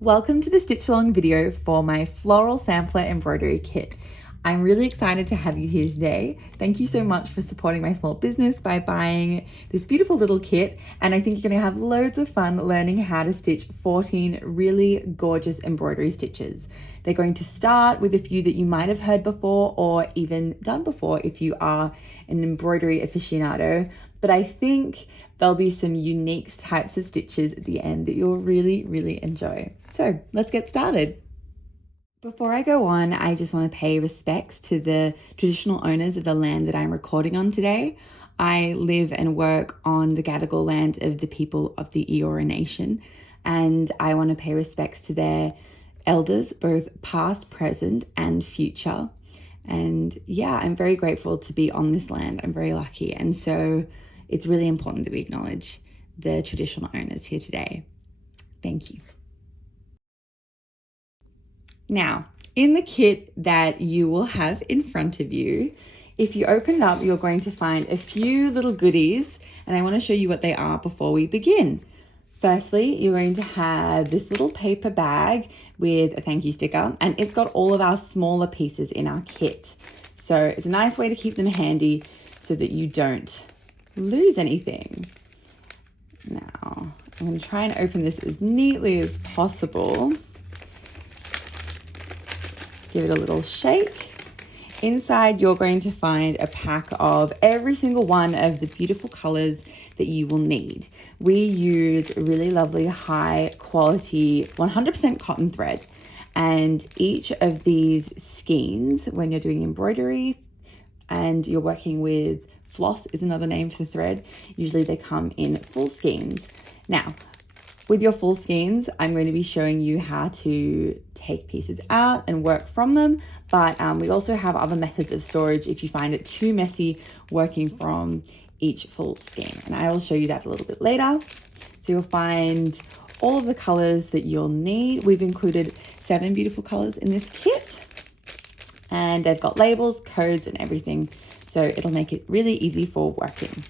Welcome to the stitch along video for my Floral Sampler Embroidery Kit. I'm really excited to have you here today. Thank you so much for supporting my small business by buying this beautiful little kit, and I think you're going to have loads of fun learning how to stitch 14 really gorgeous embroidery stitches. They're going to start with a few that you might have heard before or even done before if you are an embroidery aficionado, but I think there'll be some unique types of stitches at the end that you'll really enjoy. So let's get started. Before I go on, I just want to pay respects to the traditional owners of the land that I'm recording on today. I live and work on the Gadigal land of the people of the Eora Nation, and I want to pay respects to their elders, both past, present, and future. And yeah, I'm very grateful to be on this land. I'm very lucky. And so it's really important that we acknowledge the traditional owners here today. Thank you. Now, in the kit that you will have in front of you, if you open it up, you're going to find a few little goodies, and I want to show you what they are before we begin. Firstly, you're going to have this little paper bag with a thank you sticker, and it's got all of our smaller pieces in our kit. So it's a nice way to keep them handy so that you don't lose anything. Now, I'm going to try and open this as neatly as possible. Give it a little shake. Inside, you're going to find a pack of every single one of the beautiful colors that you will need. We use really lovely, high quality, 100% cotton thread. And each of these skeins, when you're doing embroidery and you're working with floss is another name for the thread, usually they come in full skeins. Now, with your full skeins, I'm going to be showing you how to take pieces out and work from them, but we also have other methods of storage if you find it too messy working from each full skein, and I will show you that a little bit later. So you'll find all of the colors that you'll need. We've included 7 beautiful colors in this kit, and they've got labels, codes, and everything, so it'll make it really easy for working.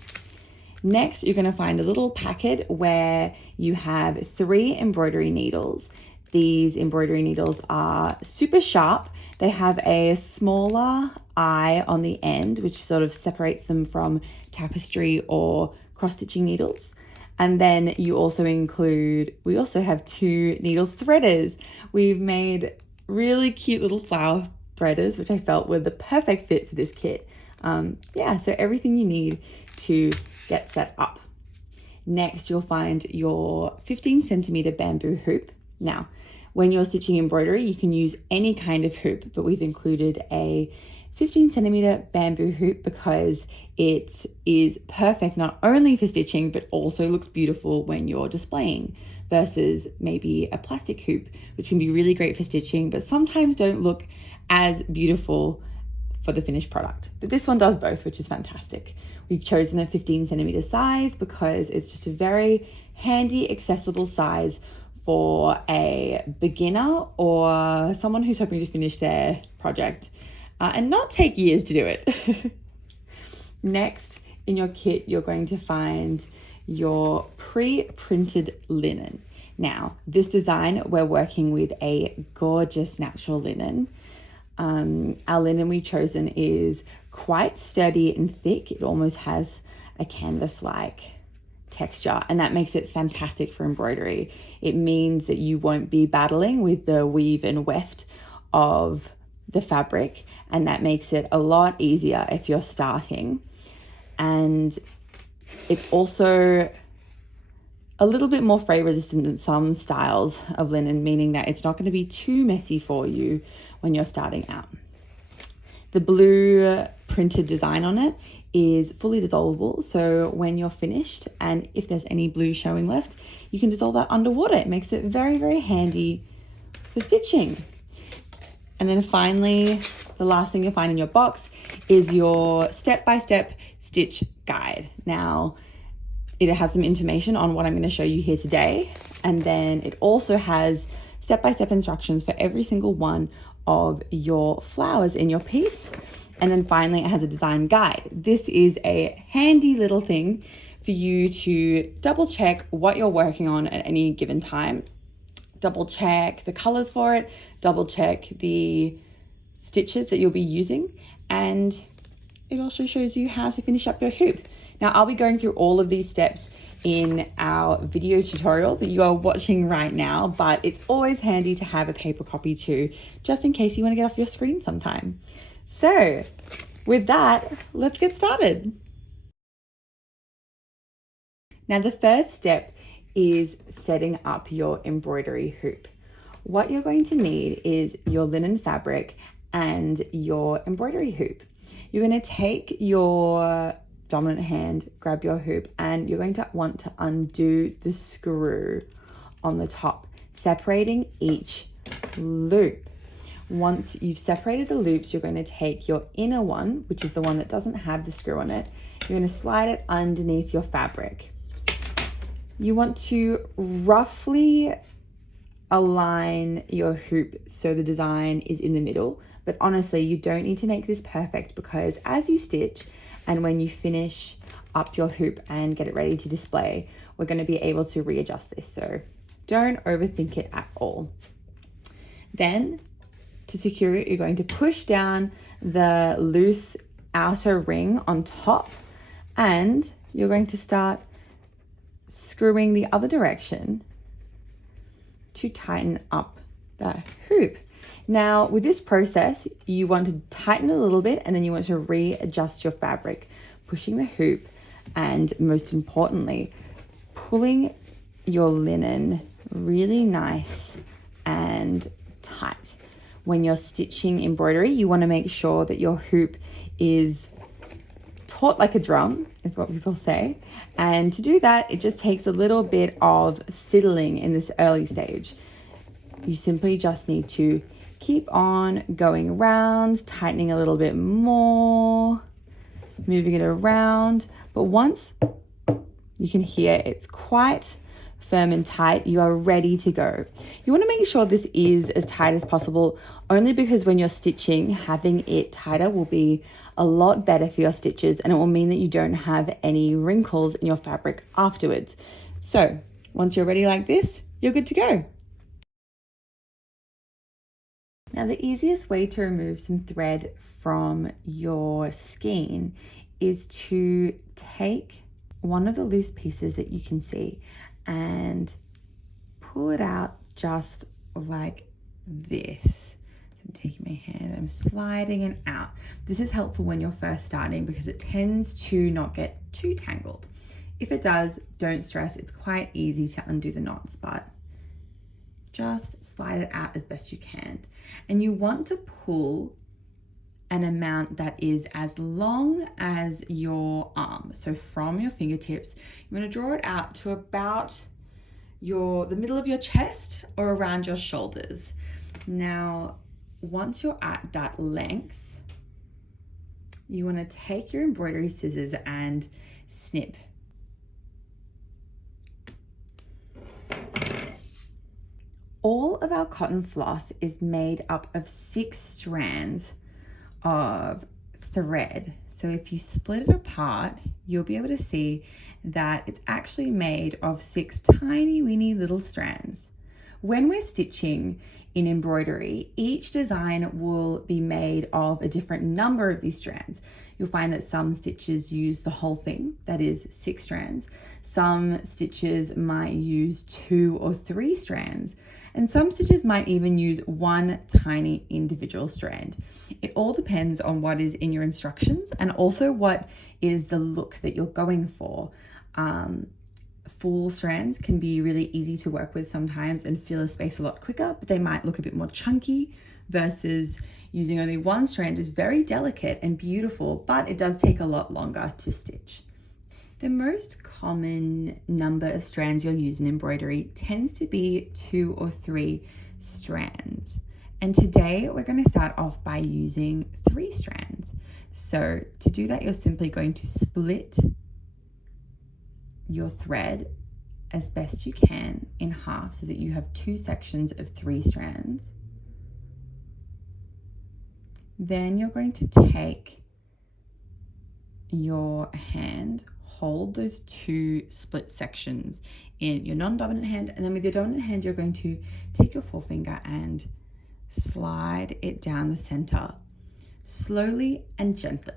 Next, you're going to find a little packet where you have 3 embroidery needles. These embroidery needles are super sharp. They have a smaller eye on the end, which sort of separates them from tapestry or cross-stitching needles. And then you also we also have 2 needle threaders. We've made really cute little flower threaders, which I felt were the perfect fit for this kit. So everything you need to get set up. Next, you'll find your 15 centimeter bamboo hoop. Now, when you're stitching embroidery, you can use any kind of hoop, but we've included a 15 centimeter bamboo hoop because it is perfect not only for stitching, but also looks beautiful when you're displaying, versus maybe a plastic hoop, which can be really great for stitching, but sometimes don't look as beautiful for the finished product. But this one does both, which is fantastic. We've chosen a 15 centimeter size because it's just a very handy, accessible size for a beginner or someone who's hoping to finish their project and not take years to do it. Next, in your kit, you're going to find your pre-printed linen. Now, this design, we're working with a gorgeous natural linen. Our linen we've chosen is quite sturdy and thick. It almost has a canvas-like texture, and that makes it fantastic for embroidery. It means that you won't be battling with the weave and weft of the fabric, and that makes it a lot easier if you're starting. And it's also a little bit more fray resistant than some styles of linen, meaning that it's not going to be too messy for you when you're starting out. The blue printed design on it is fully dissolvable, so when you're finished and if there's any blue showing left, you can dissolve that underwater. It makes it very handy for stitching. And then finally, the last thing you'll find in your box is your step-by-step stitch guide. Now, it has some information on what I'm going to show you here today, and then it also has step-by-step instructions for every single one of your flowers in your piece. And then finally, it has a design guide. This is a handy little thing for you to double check what you're working on at any given time. double check the colors for it, double check the stitches that you'll be using, and it also shows you how to finish up your hoop. Now I'll be going through all of these steps in our video tutorial that you are watching right now, but it's always handy to have a paper copy too, just in case you want to get off your screen sometime. So with that, let's get started. Now the first step is setting up your embroidery hoop. What you're going to need is your linen fabric and your embroidery hoop. You're going to take your dominant hand, grab your hoop, and you're going to want to undo the screw on the top, separating each loop. Once you've separated the loops, you're going to take your inner one, which is the one that doesn't have the screw on it. You're going to slide it underneath your fabric. You want to roughly align your hoop so the design is in the middle, but honestly, you don't need to make this perfect, because as you stitch and when you finish up your hoop and get it ready to display, we're going to be able to readjust this. So don't overthink it at all. Then to secure it, you're going to push down the loose outer ring on top, and you're going to start screwing the other direction to tighten up the hoop. Now with this process, you want to tighten a little bit, and then you want to readjust your fabric, pushing the hoop, and most importantly, pulling your linen really nice and tight. When you're stitching embroidery, you want to make sure that your hoop is taut like a drum, is what people say. And to do that, it just takes a little bit of fiddling in this early stage. You simply just need to keep on going around, tightening a little bit more, moving it around. But once you can hear it's quite firm and tight, you are ready to go. You want to make sure this is as tight as possible, only because when you're stitching, having it tighter will be a lot better for your stitches, and it will mean that you don't have any wrinkles in your fabric afterwards. So once you're ready like this, you're good to go. Now the easiest way to remove some thread from your skein is to take one of the loose pieces that you can see and pull it out just like this. So I'm taking my hand, I'm sliding it out. This is helpful when you're first starting because it tends to not get too tangled. If it does, don't stress, it's quite easy to undo the knots, but just slide it out as best you can. And you want to pull an amount that is as long as your arm. So from your fingertips, you want to draw it out to about the middle of your chest or around your shoulders. Now, once you're at that length, you want to take your embroidery scissors and snip. All of our cotton floss is made up of 6 strands of thread. So if you split it apart, you'll be able to see that it's actually made of 6 tiny weeny little strands. When we're stitching in embroidery, each design will be made of a different number of these strands. You'll find that some stitches use the whole thing, that is 6 strands. Some stitches might use 2 or 3 strands, and some stitches might even use 1 tiny individual strand. It all depends on what is in your instructions and also what is the look that you're going for. Full strands can be really easy to work with sometimes and fill a space a lot quicker, but they might look a bit more chunky, versus using only 1 strand is very delicate and beautiful, but it does take a lot longer to stitch. The most common number of strands you'll use in embroidery tends to be 2 or 3 strands. And today we're going to start off by using 3 strands. So to do that, you're simply going to split your thread as best you can in half so that you have 2 sections of 3 strands. Then you're going to take your hand, hold those 2 split sections in your non-dominant hand, and then with your dominant hand, you're going to take your forefinger and slide it down the center, slowly and gently.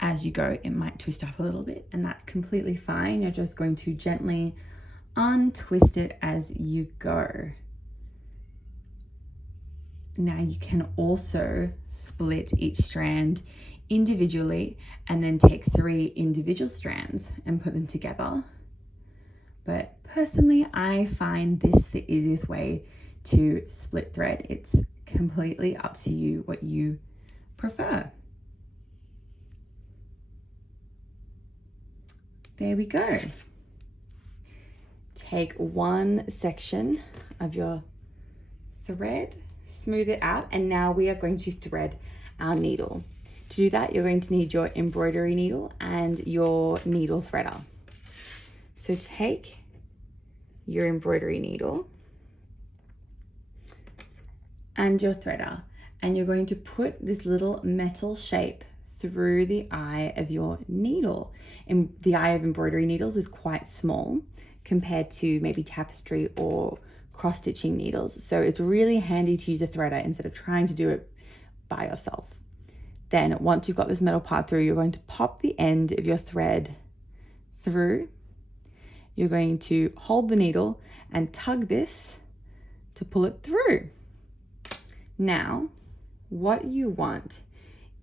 As you go, it might twist up a little bit, and that's completely fine. You're just going to gently untwist it as you go. Now you can also split each strand individually and then take 3 individual strands and put them together. But personally, I find this the easiest way to split thread. It's completely up to you what you prefer. There we go. Take one section of your thread, smooth it out, and now we are going to thread our needle. To do that, you're going to need your embroidery needle and your needle threader. So take your embroidery needle and your threader, and you're going to put this little metal shape through the eye of your needle. And the eye of embroidery needles is quite small compared to maybe tapestry or cross-stitching needles. So it's really handy to use a threader instead of trying to do it by yourself. Then once you've got this metal part through, you're going to pop the end of your thread through. You're going to hold the needle and tug this to pull it through. Now, what you want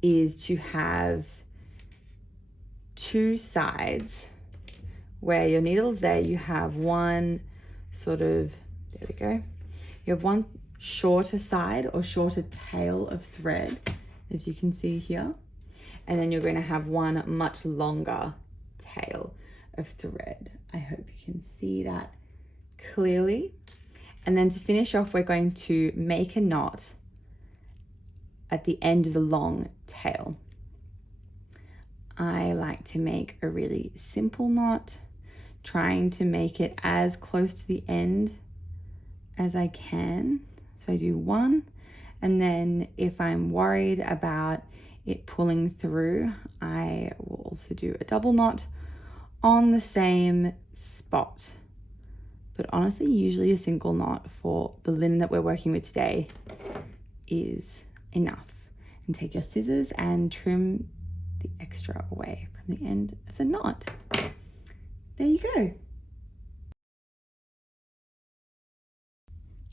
is to have 2 sides where your needle's there. You have one sort of, there we go. You have one shorter side or shorter tail of thread, as you can see here. And then you're going to have one much longer tail of thread. I hope you can see that clearly. And then to finish off, we're going to make a knot at the end of the long tail. I like to make a really simple knot, trying to make it as close to the end as I can. So I do 1, and then if I'm worried about it pulling through, I will also do a double knot on the same spot. But honestly, usually a single knot for the linen that we're working with today is enough. And take your scissors and trim the extra away from the end of the knot. There you go.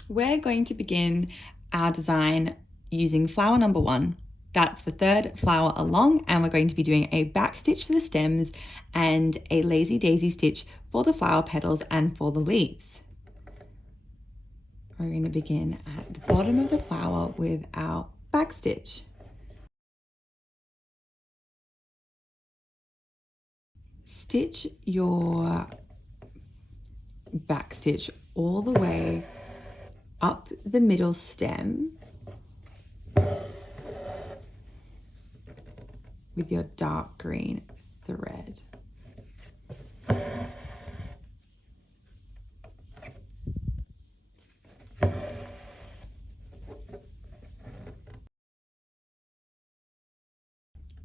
We're going to begin our design using flower number 1. That's the 3rd flower along, and we're going to be doing a back stitch for the stems and a lazy daisy stitch for the flower petals and for the leaves. We're going to begin at the bottom of the flower with our back stitch. Stitch your back stitch all the way up the middle stem with your dark green thread.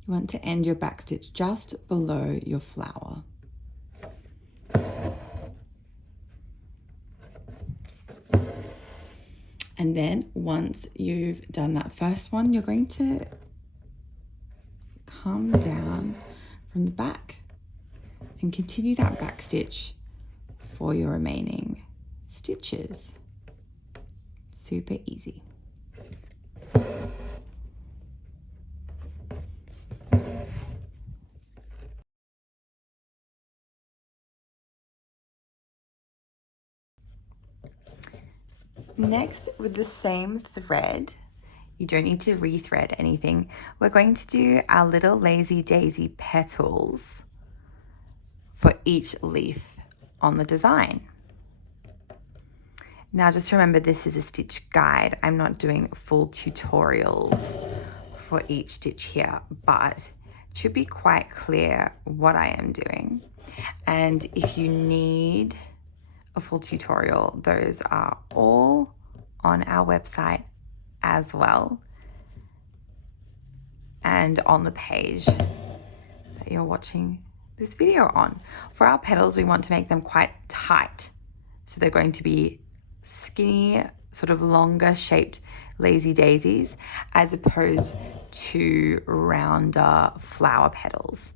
You want to end your back stitch just below your flower. And then once you've done that first one, you're going to come down from the back and continue that back stitch for your remaining stitches. Super easy. Next, with the same thread, you don't need to rethread anything. We're going to do our little lazy daisy petals for each leaf on the design. Now just remember, this is a stitch guide. I'm not doing full tutorials for each stitch here, but it should be quite clear what I am doing. And if you need a full tutorial, those are all on our website as well, and on the page that you're watching this video on. For our petals, we want to make them quite tight. So they're going to be skinny, sort of longer shaped lazy daisies, as opposed to rounder flower petals.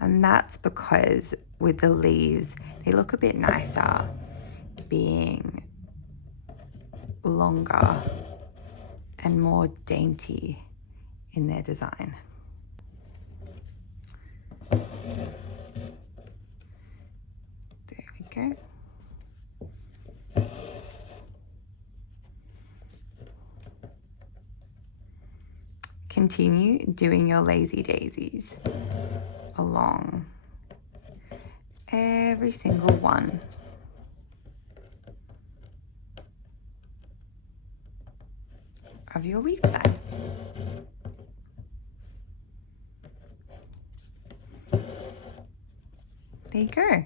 And that's because with the leaves, they look a bit nicer being longer and more dainty in their design. There we go. Continue doing your lazy daisies along every single one. Of your leaf sign. There you go.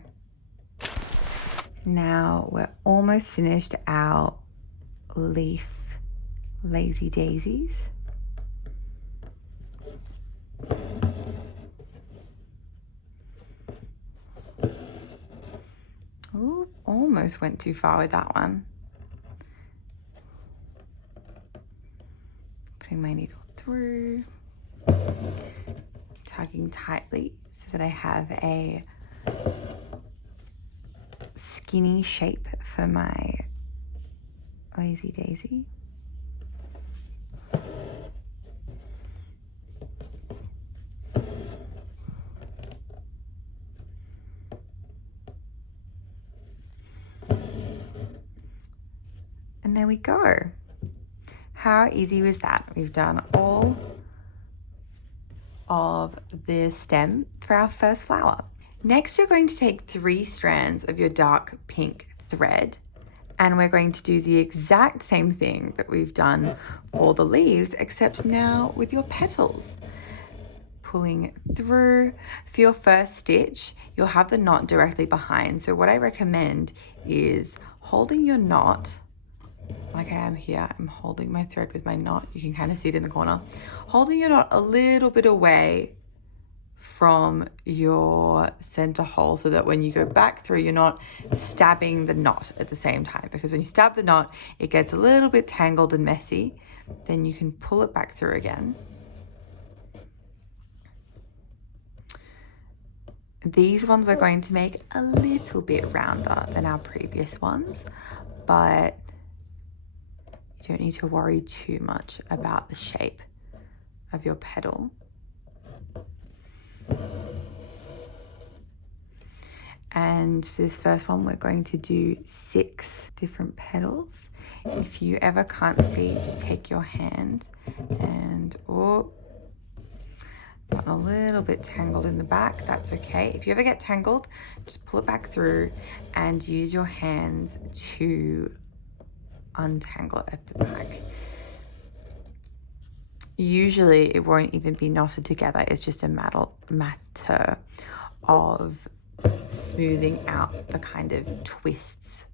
Now we're almost finished our leaf lazy daisies. Ooh, almost went too far with that one. Putting my needle through, tugging tightly so that I have a skinny shape for my lazy daisy. And there we go. How easy was that? We've done all of the stem for our first flower. Next, you're going to take 3 strands of your dark pink thread, and we're going to do the exact same thing that we've done for the leaves, except now with your petals. Pulling through. For your first stitch, you'll have the knot directly behind. So what I recommend is holding your knot like I am here. I'm holding my thread with my knot. You can kind of see it in the corner. Holding your knot a little bit away from your center hole so that when you go back through, you're not stabbing the knot at the same time, because when you stab the knot, it gets a little bit tangled and messy. Then you can pull it back through again. These ones we're going to make a little bit rounder than our previous ones, but you don't need to worry too much about the shape of your petal. And for this first one, we're going to do 6 different petals. If you ever can't see, just take your hand and, oh, gotten a little bit tangled in the back, that's okay. If you ever get tangled, just pull it back through and use your hands to untangle it at the back. Usually it won't even be knotted together, it's just a matter of smoothing out the kind of twists.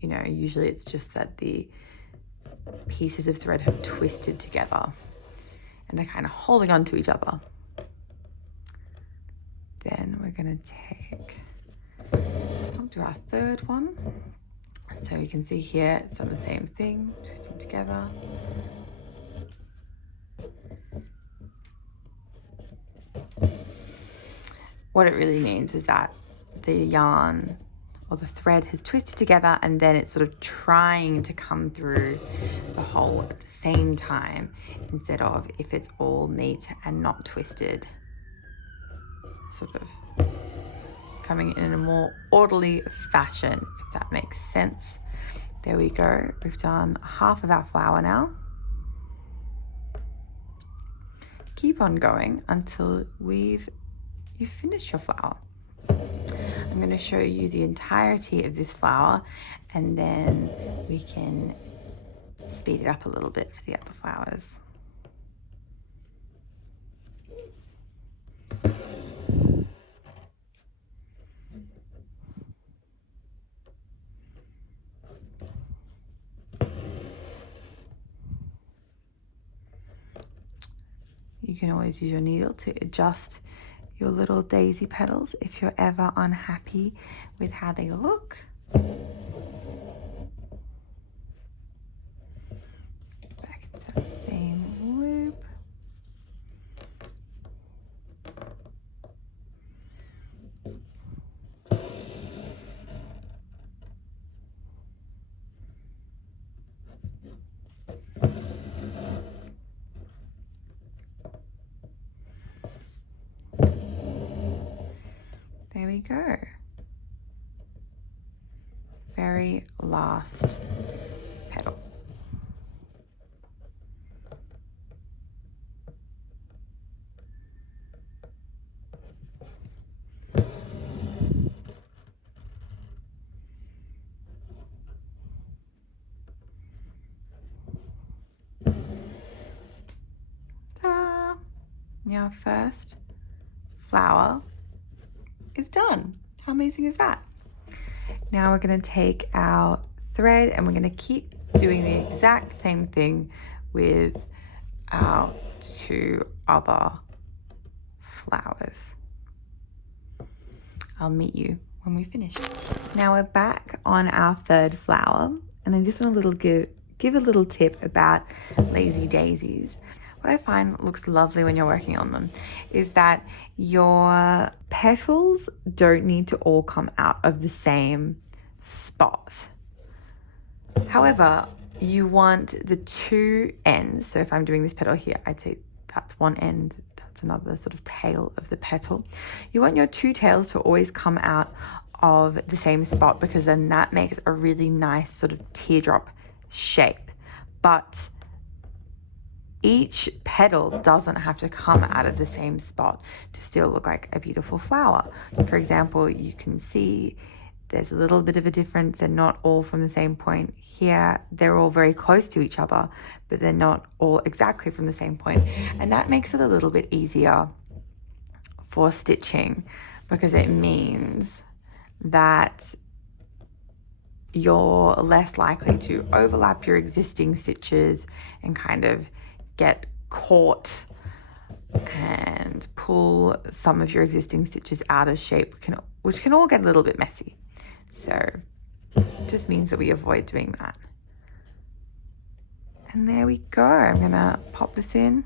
You know, usually it's just that the pieces of thread have twisted together and they're kind of holding on to each other. Then we're going to take, I'll do our third one. So you can see here, it's on the same thing, twisting together. What it really means is that the yarn or the thread has twisted together and then it's sort of trying to come through the hole at the same time, instead of if it's all neat and not twisted, sort of coming in a more orderly fashion, if that makes sense. There we go. We've done half of our flower now. Keep on going until you've finished your flower. I'm going to show you the entirety of this flower and then we can speed it up a little bit for the other flowers. You can always use your needle to adjust your little daisy petals if you're ever unhappy with how they look. Back to that same loop. There we go. Very last petal. Ta-da! Now first flower is done. How amazing is that? Now we're going to take our thread and we're going to keep doing the exact same thing with our two other flowers. I'll meet you when we finish. Now we're back on our third flower, and I just want to give a little tip about lazy daisies. What I find looks lovely when you're working on them is that your petals don't need to all come out of the same spot. However, you want the two ends. So if I'm doing this petal here, I'd say that's one end, that's another sort of tail of the petal. You want your two tails to always come out of the same spot, because then that makes a really nice sort of teardrop shape. But each petal doesn't have to come out of the same spot to still look like a beautiful flower. For example, you can see there's a little bit of a difference. They're not all from the same point. Here, they're all very close to each other, but they're not all exactly from the same point. And that makes it a little bit easier for stitching, because it means that you're less likely to overlap your existing stitches and kind of get caught and pull some of your existing stitches out of shape, which can all get a little bit messy. So it just means that we avoid doing that. And there we go. I'm gonna pop this in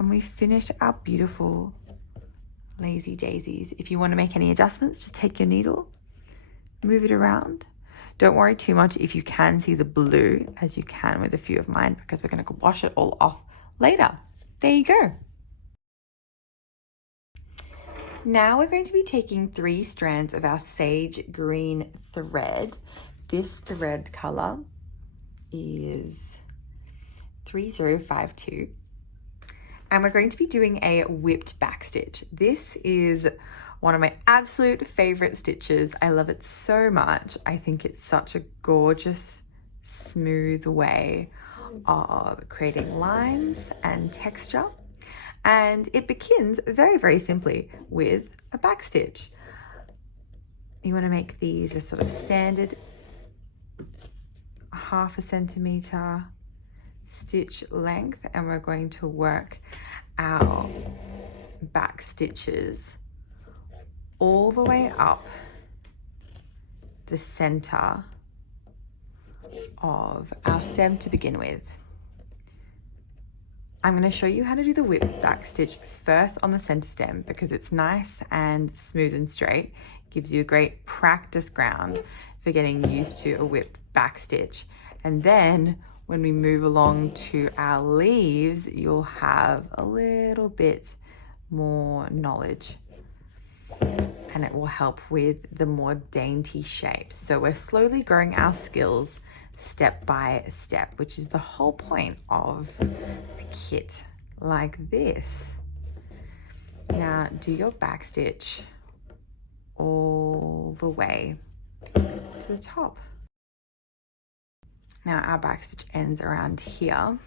and we finished our beautiful lazy daisies. If you want to make any adjustments, just take your needle, move it around. Don't worry too much if you can see the blue, as you can with a few of mine, because we're going to wash it all off later. There you go. Now we're going to be taking 3 strands of our sage green thread. This thread color is 3052. And we're going to be doing a whipped back stitch. This is one of my absolute favorite stitches. I love it so much. I think it's such a gorgeous, smooth way of creating lines and texture. And it begins very, very simply with a back stitch. You want to make these a sort of standard 1/2 centimeter stitch length, and we're going to work our back stitches all the way up the center of our stem to begin with. I'm going to show you how to do the whip back stitch first on the center stem, because it's nice and smooth and straight. Gives you a great practice ground for getting used to a whipped back stitch. And then when we move along to our leaves, you'll have a little bit more knowledge, and it will help with the more dainty shapes. So we're slowly growing our skills step by step, which is the whole point of the kit like this. Now do your back stitch all the way to the top. Now our back stitch ends around here,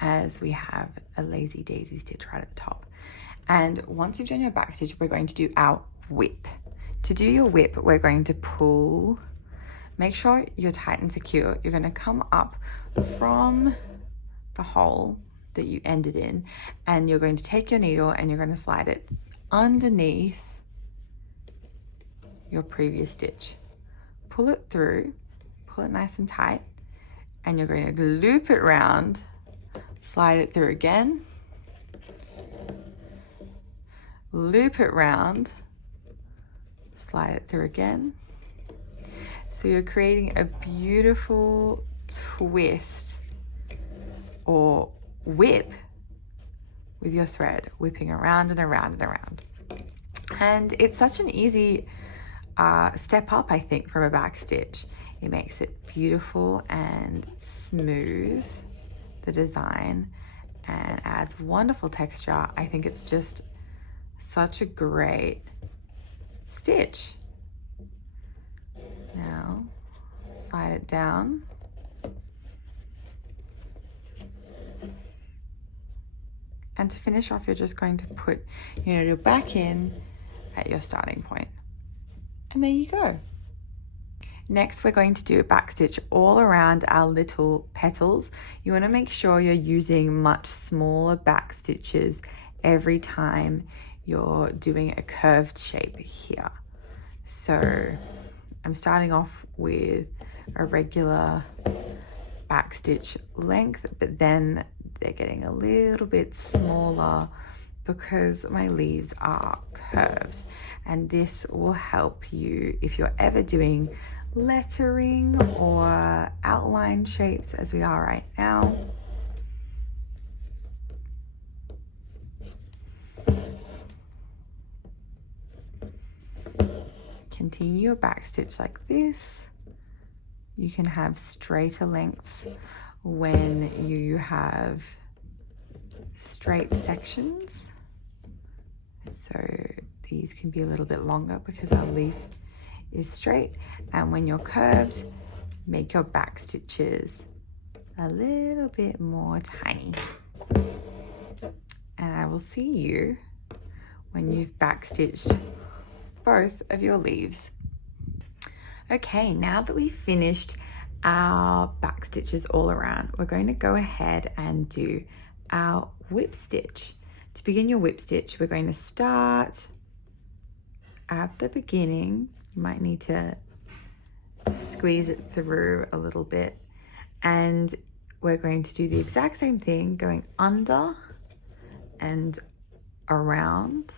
as we have a lazy daisy stitch right at the top. And once you've done your back stitch, we're going to do our whip. To do your whip, we're going to pull, make sure you're tight and secure. You're going to come up from the hole that you ended in, and you're going to take your needle and you're going to slide it underneath your previous stitch. Pull it through, pull it nice and tight, and you're going to loop it round, slide it through again, loop it round, slide it through again. So you're creating a beautiful twist or whip with your thread, whipping around and around and around. And it's such an easy step up, I think, from a back stitch. It makes it beautiful and smooth, the design, and adds wonderful texture. I think it's just such a great stitch. Now, slide it down. And to finish off, you're just going to put your needle back in at your starting point. And there you go. Next, we're going to do a back stitch all around our little petals. You want to make sure you're using much smaller back stitches every time you're doing a curved shape here. So I'm starting off with a regular back stitch length, but then they're getting a little bit smaller because my leaves are curved. And this will help you if you're ever doing lettering or outline shapes as we are right now. Continue your back stitch like this. You can have straighter lengths when you have straight sections. So these can be a little bit longer because our leaf is straight. And when you're curved, make your back stitches a little bit more tiny. And I will see you when you've back stitched both of your leaves. Okay, now that we've finished our back stitches all around, we're going to go ahead and do our whip stitch. To begin your whip stitch, we're going to start at the beginning. You might need to squeeze it through a little bit, and we're going to do the exact same thing, going under and around,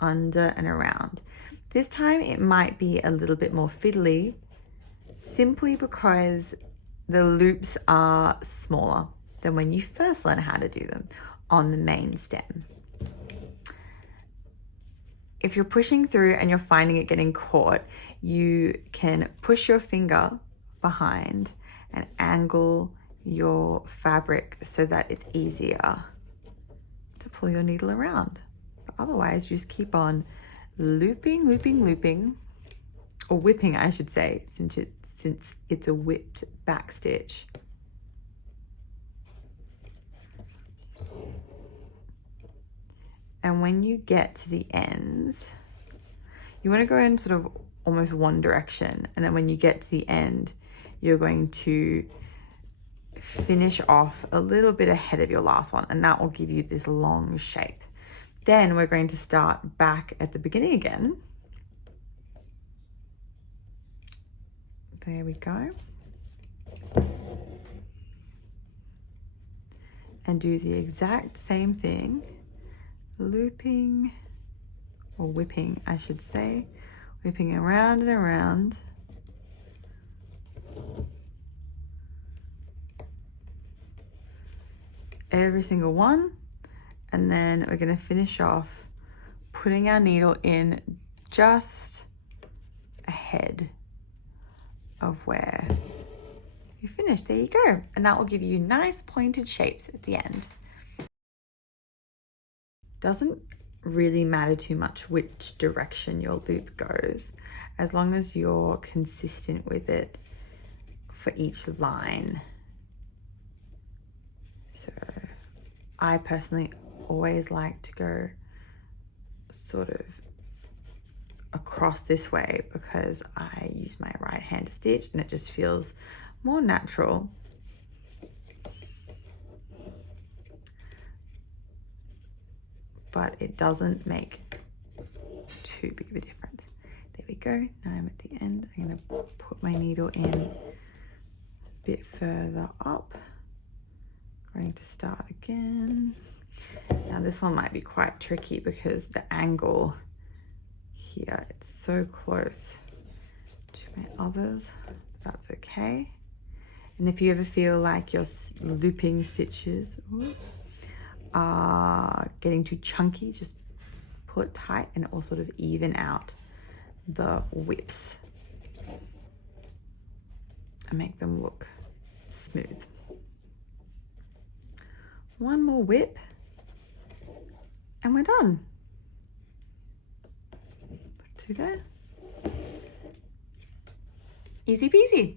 under and around. This time it might be a little bit more fiddly, simply because the loops are smaller than when you first learn how to do them on the main stem. If you're pushing through and you're finding it getting caught, you can push your finger behind and angle your fabric so that it's easier to pull your needle around. But otherwise, you just keep on looping, looping, looping, or whipping, I should say, since it's a whipped back stitch. And when you get to the ends, you want to go in sort of almost one direction. And then when you get to the end, you're going to finish off a little bit ahead of your last one, and that will give you this long shape. Then we're going to start back at the beginning again. There we go. And do the exact same thing, looping, or whipping, I should say, whipping around and around. Every single one. And then we're going to finish off putting our needle in just ahead of where you finished. There you go. And that will give you nice pointed shapes at the end. Doesn't really matter too much which direction your loop goes, as long as you're consistent with it for each line. So I personally always like to go sort of across this way because I use my right hand to stitch and it just feels more natural. but it doesn't make too big of a difference. There we go. Now I'm at the end. I'm going to put my needle in a bit further up. Going to start again. Now this one might be quite tricky because the angle here, it's so close to my others. That's okay. And if you ever feel like your looping stitches are getting too chunky, just pull it tight and it will sort of even out the whips and make them look smooth. One more whip and we're done. Put two there. Easy peasy.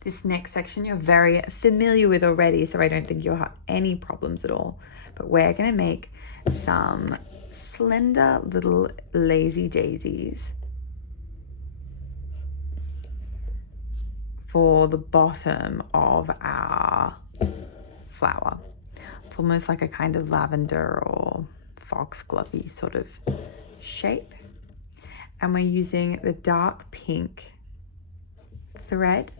This next section you're very familiar with already, so I don't think you'll have any problems at all. But we're gonna make some slender little lazy daisies for the bottom of our flower. It's almost like a kind of lavender or foxglovey sort of shape. And we're using the dark pink thread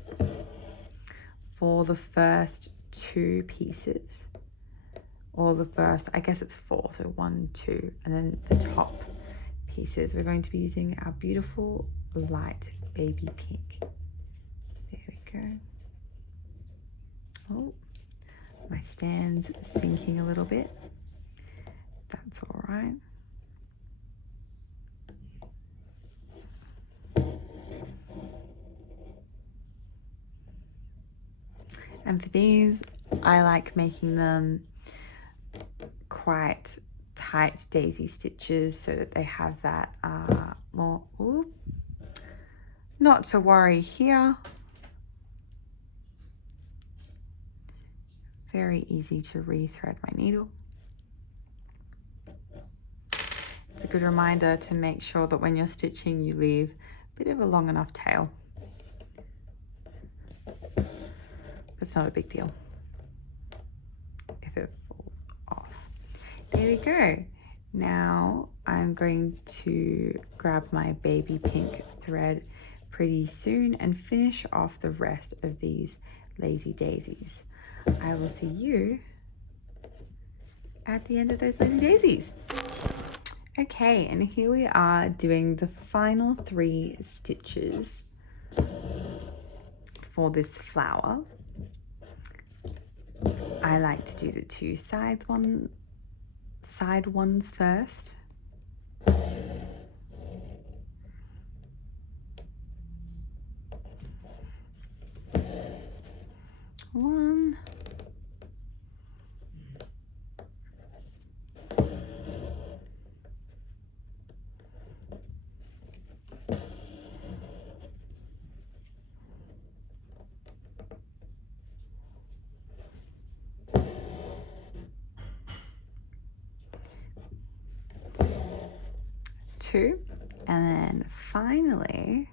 for the first two pieces, or the first, I guess it's four, so 1, 2, and then the top pieces. We're going to be using our beautiful light baby pink. There we go. Oh, my stand's sinking a little bit. That's all right. And for these, I like making them quite tight daisy stitches so that they have that more, ooh, not to worry here. Very easy to rethread my needle. It's a good reminder to make sure that when you're stitching, you leave a bit of a long enough tail. It's not a big deal if it falls off. There we go. Now I'm going to grab my baby pink thread pretty soon and finish off the rest of these lazy daisies. I will see you at the end of those lazy daisies. Okay, and here we are doing the final 3 stitches for this flower. I like to do the 2 side ones first. One. Two, and then finally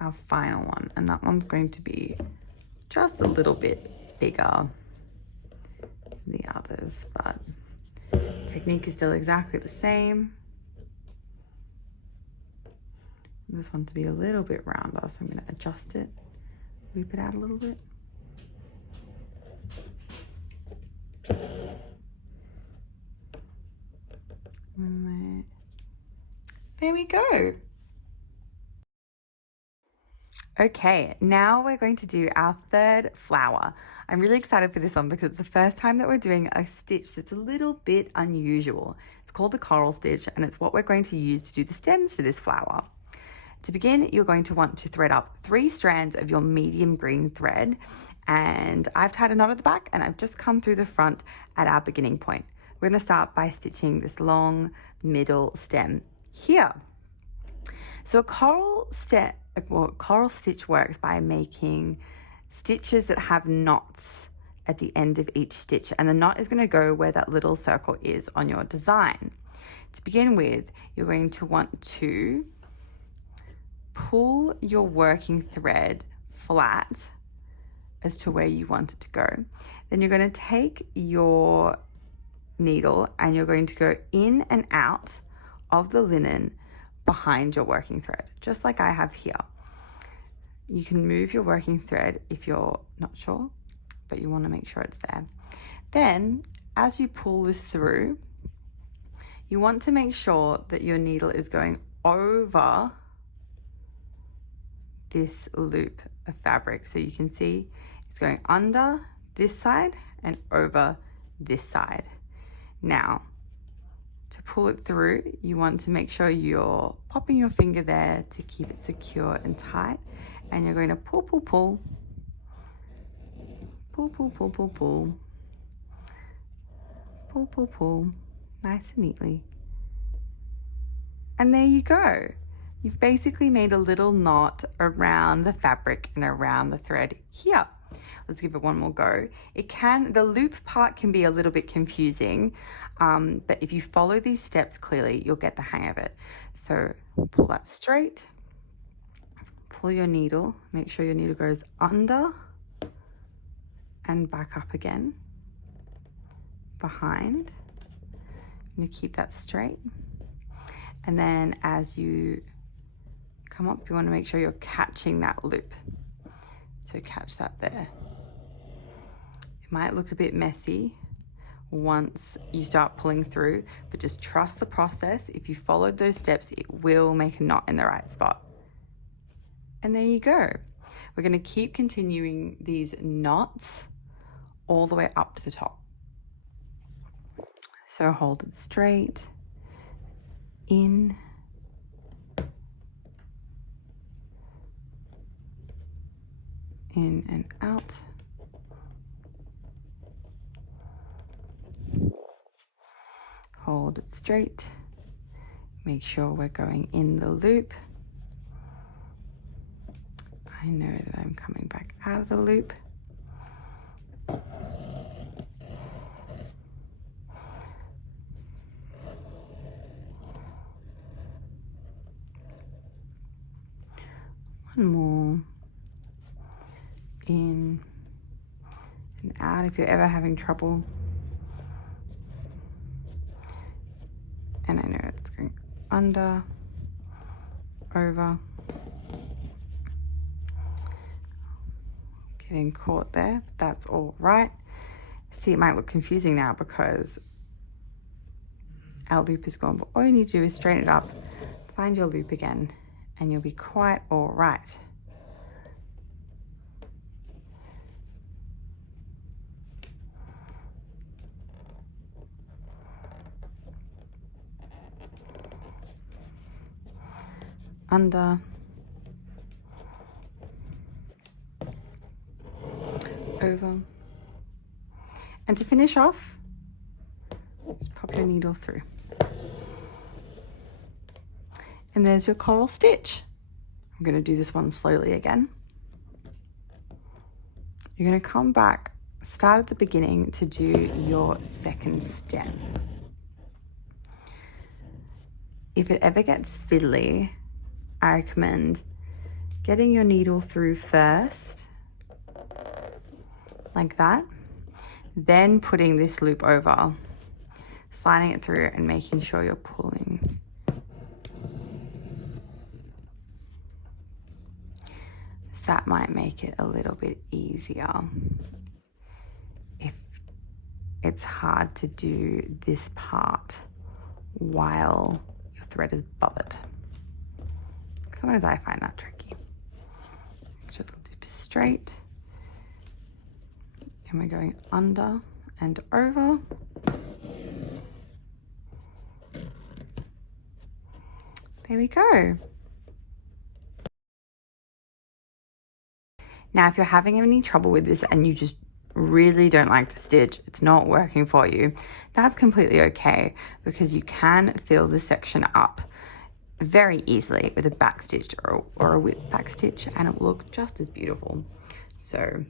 our final one, and that one's going to be just a little bit bigger than the others, but technique is still exactly the same. This one to be a little bit rounder, so I'm going to adjust it, loop it out a little bit. There we go. Okay, now we're going to do our 3rd flower. I'm really excited for this one because it's the first time that we're doing a stitch that's a little bit unusual. It's called the coral stitch, and it's what we're going to use to do the stems for this flower. To begin, you're going to want to thread up 3 strands of your medium green thread, and I've tied a knot at the back and I've just come through the front at our beginning point. We're going to start by stitching this long middle stem here. So a coral stitch works by making stitches that have knots at the end of each stitch, and the knot is going to go where that little circle is on your design. To begin with, you're going to want to pull your working thread flat as to where you want it to go. Then you're going to take your needle and you're going to go in and out of the linen behind your working thread, just like I have here. You can move your working thread if you're not sure, but you want to make sure it's there. Then, as you pull this through, you want to make sure that your needle is going over this loop of fabric. So you can see it's going under this side and over this side. Now, to pull it through, you want to make sure you're popping your finger there to keep it secure and tight. And you're going to pull, pull, pull. Pull, pull, pull, pull, pull. Pull, pull, pull. Nice and neatly. And there you go. You've basically made a little knot around the fabric and around the thread here. Let's give it one more go. The loop part can be a little bit confusing, but if you follow these steps clearly, you'll get the hang of it. So pull that straight, pull your needle, make sure your needle goes under and back up again, behind. I'm gonna keep that straight. And then as you come up, you wanna make sure you're catching that loop. So catch that there. It might look a bit messy once you start pulling through, but just trust the process. If you followed those steps, it will make a knot in the right spot. And there you go. We're gonna keep continuing these knots all the way up to the top. So hold it straight, in, in and out. Hold it straight. Make sure we're going in the loop. I know that I'm coming back out of the loop. One more. In and out if you're ever having trouble. And I know it's going under, over. Getting caught there, but that's all right. See, it might look confusing now because our loop is gone, but all you need to do is straighten it up, find your loop again, and you'll be quite all right. Under, over, and to finish off, just pop your needle through. And there's your coral stitch. I'm going to do this one slowly again. You're going to come back, start at the beginning to do your second stem. If it ever gets fiddly, I recommend getting your needle through first, like that, then putting this loop over, sliding it through and making sure you're pulling. So that might make it a little bit easier if it's hard to do this part while your thread is bothered. Sometimes I find that tricky. Make sure the loop is straight. And we're going under and over. There we go. Now, if you're having any trouble with this and you just really don't like the stitch, it's not working for you, that's completely okay, because you can fill the section up very easily with a back stitch or a whip back stitch, and it will look just as beautiful. So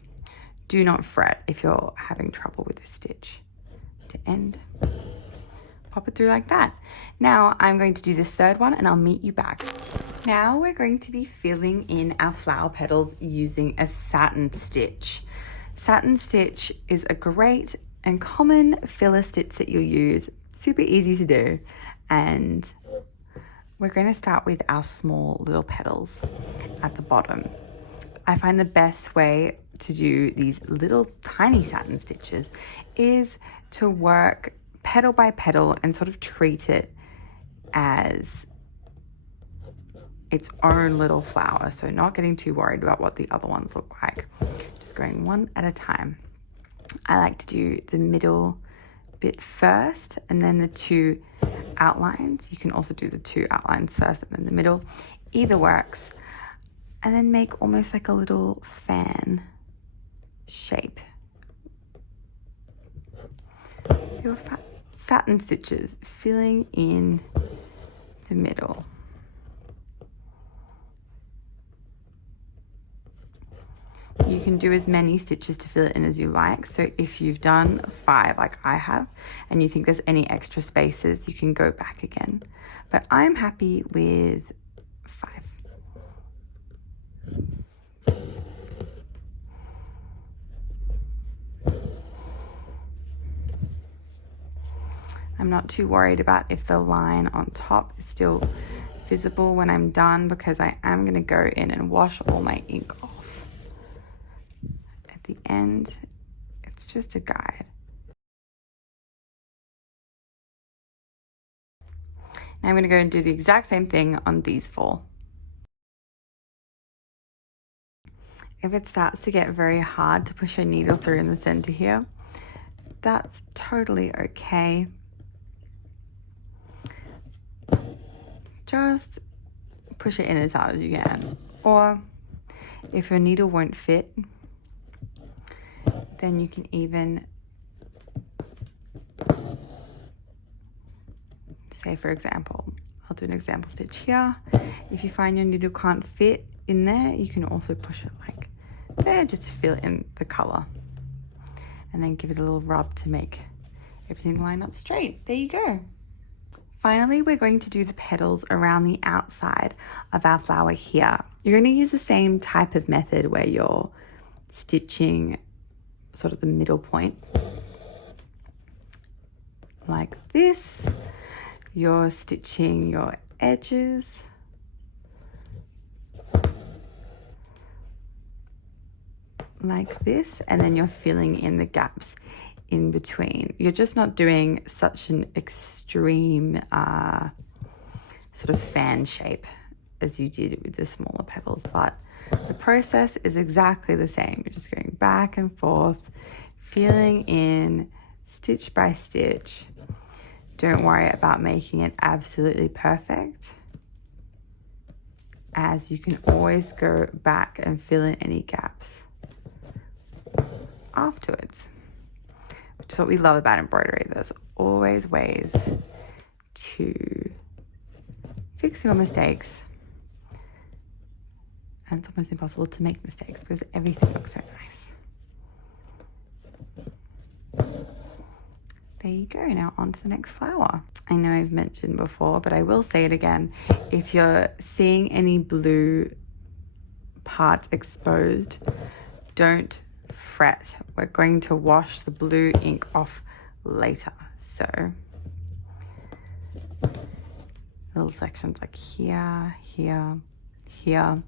do not fret if you're having trouble with this stitch. To end, pop it through like that. Now I'm going to do this third one and I'll meet you back Now we're going to be filling in our flower petals using a satin stitch. Satin stitch is a great and common filler stitch that you'll use. Super easy to do. And we're going to start with our small little petals at the bottom. I find the best way to do these little tiny satin stitches is to work petal by petal and sort of treat it as its own little flower. So not getting too worried about what the other ones look like. Just going one at a time. I like to do the middle bit first and then the two outlines. You can also do the two outlines first and then the middle. Either works. And then make almost like a little fan shape. Your satin stitches filling in the middle. You can do as many stitches to fill it in as you like. So if you've done 5 like I have and you think there's any extra spaces, you can go back again. But I'm happy with 5. I'm not too worried about if the line on top is still visible when I'm done, because I am going to go in and wash all my ink off. At the end, it's just a guide. Now I'm going to go and do the exact same thing on these 4. If it starts to get very hard to push your needle through in the center here, that's totally okay. Just push it in as hard as you can. Or if your needle won't fit, then you can even, say for example, I'll do an example stitch here. If you find your needle can't fit in there, you can also push it like there just to fill in the color. And then give it a little rub to make everything line up straight. There you go. Finally, we're going to do the petals around the outside of our flower here. You're going to use the same type of method where you're stitching sort of the middle point like this. You're stitching your edges like this, and then you're filling in the gaps in between. You're just not doing such an extreme sort of fan shape as you did with the smaller petals, but the process is exactly the same. You're just going back and forth, filling in stitch by stitch. Don't worry about making it absolutely perfect, as you can always go back and fill in any gaps afterwards. Which is what we love about embroidery. There's always ways to fix your mistakes. And it's almost impossible to make mistakes because everything looks so nice. There you go. Now on to the next flower. I know I've mentioned before, but I will say it again. If you're seeing any blue parts exposed, don't fret. We're going to wash the blue ink off later. So little sections like here, here, here.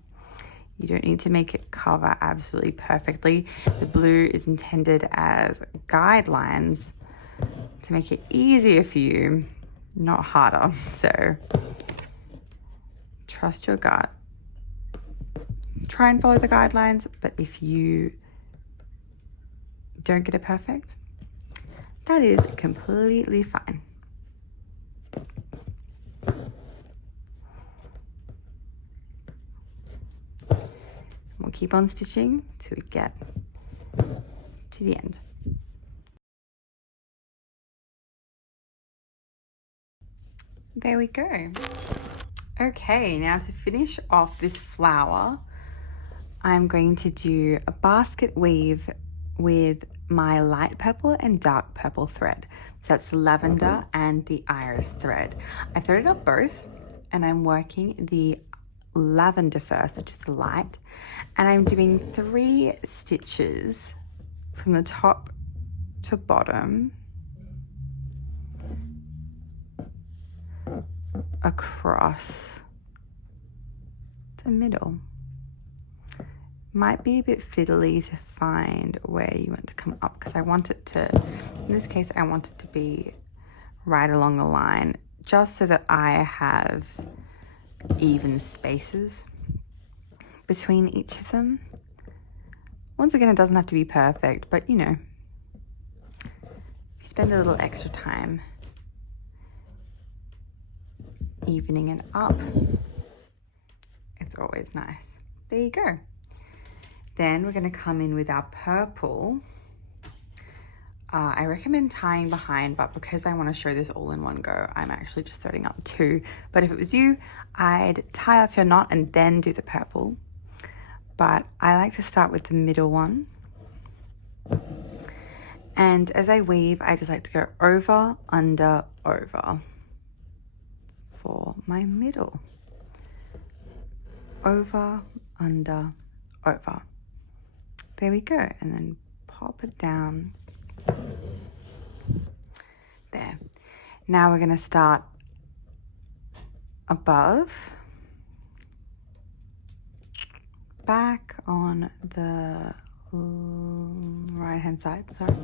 You don't need to make it cover absolutely perfectly. The blue is intended as guidelines to make it easier for you, not harder. So trust your gut. Try and follow the guidelines, but if you don't get it perfect, that is completely fine. We'll keep on stitching till we get to the end. There we go. Okay, now to finish off this flower, I'm going to do a basket weave with my light purple and dark purple thread. So that's the lavender and the iris thread. I threaded up both, and I'm working the lavender first, which is the light, and I'm doing 3 stitches from the top to bottom across the middle. Might be a bit fiddly to find where you want to come up, because I want it to, in this case, I want it to be right along the line, just so that I have even spaces between each of them. Once again, it doesn't have to be perfect, but you know, if you spend a little extra time evening it up, it's always nice. There you go. Then we're going to come in with our purple. I recommend tying behind, but because I want to show this all in one go, I'm actually just threading up 2. But if it was you, I'd tie off your knot and then do the purple. But I like to start with the middle one. And as I weave, I just like to go over, under, over for my middle. Over, under, over. There we go. And then pop it down. There. Now we're going to start above, back on the right hand side, sorry.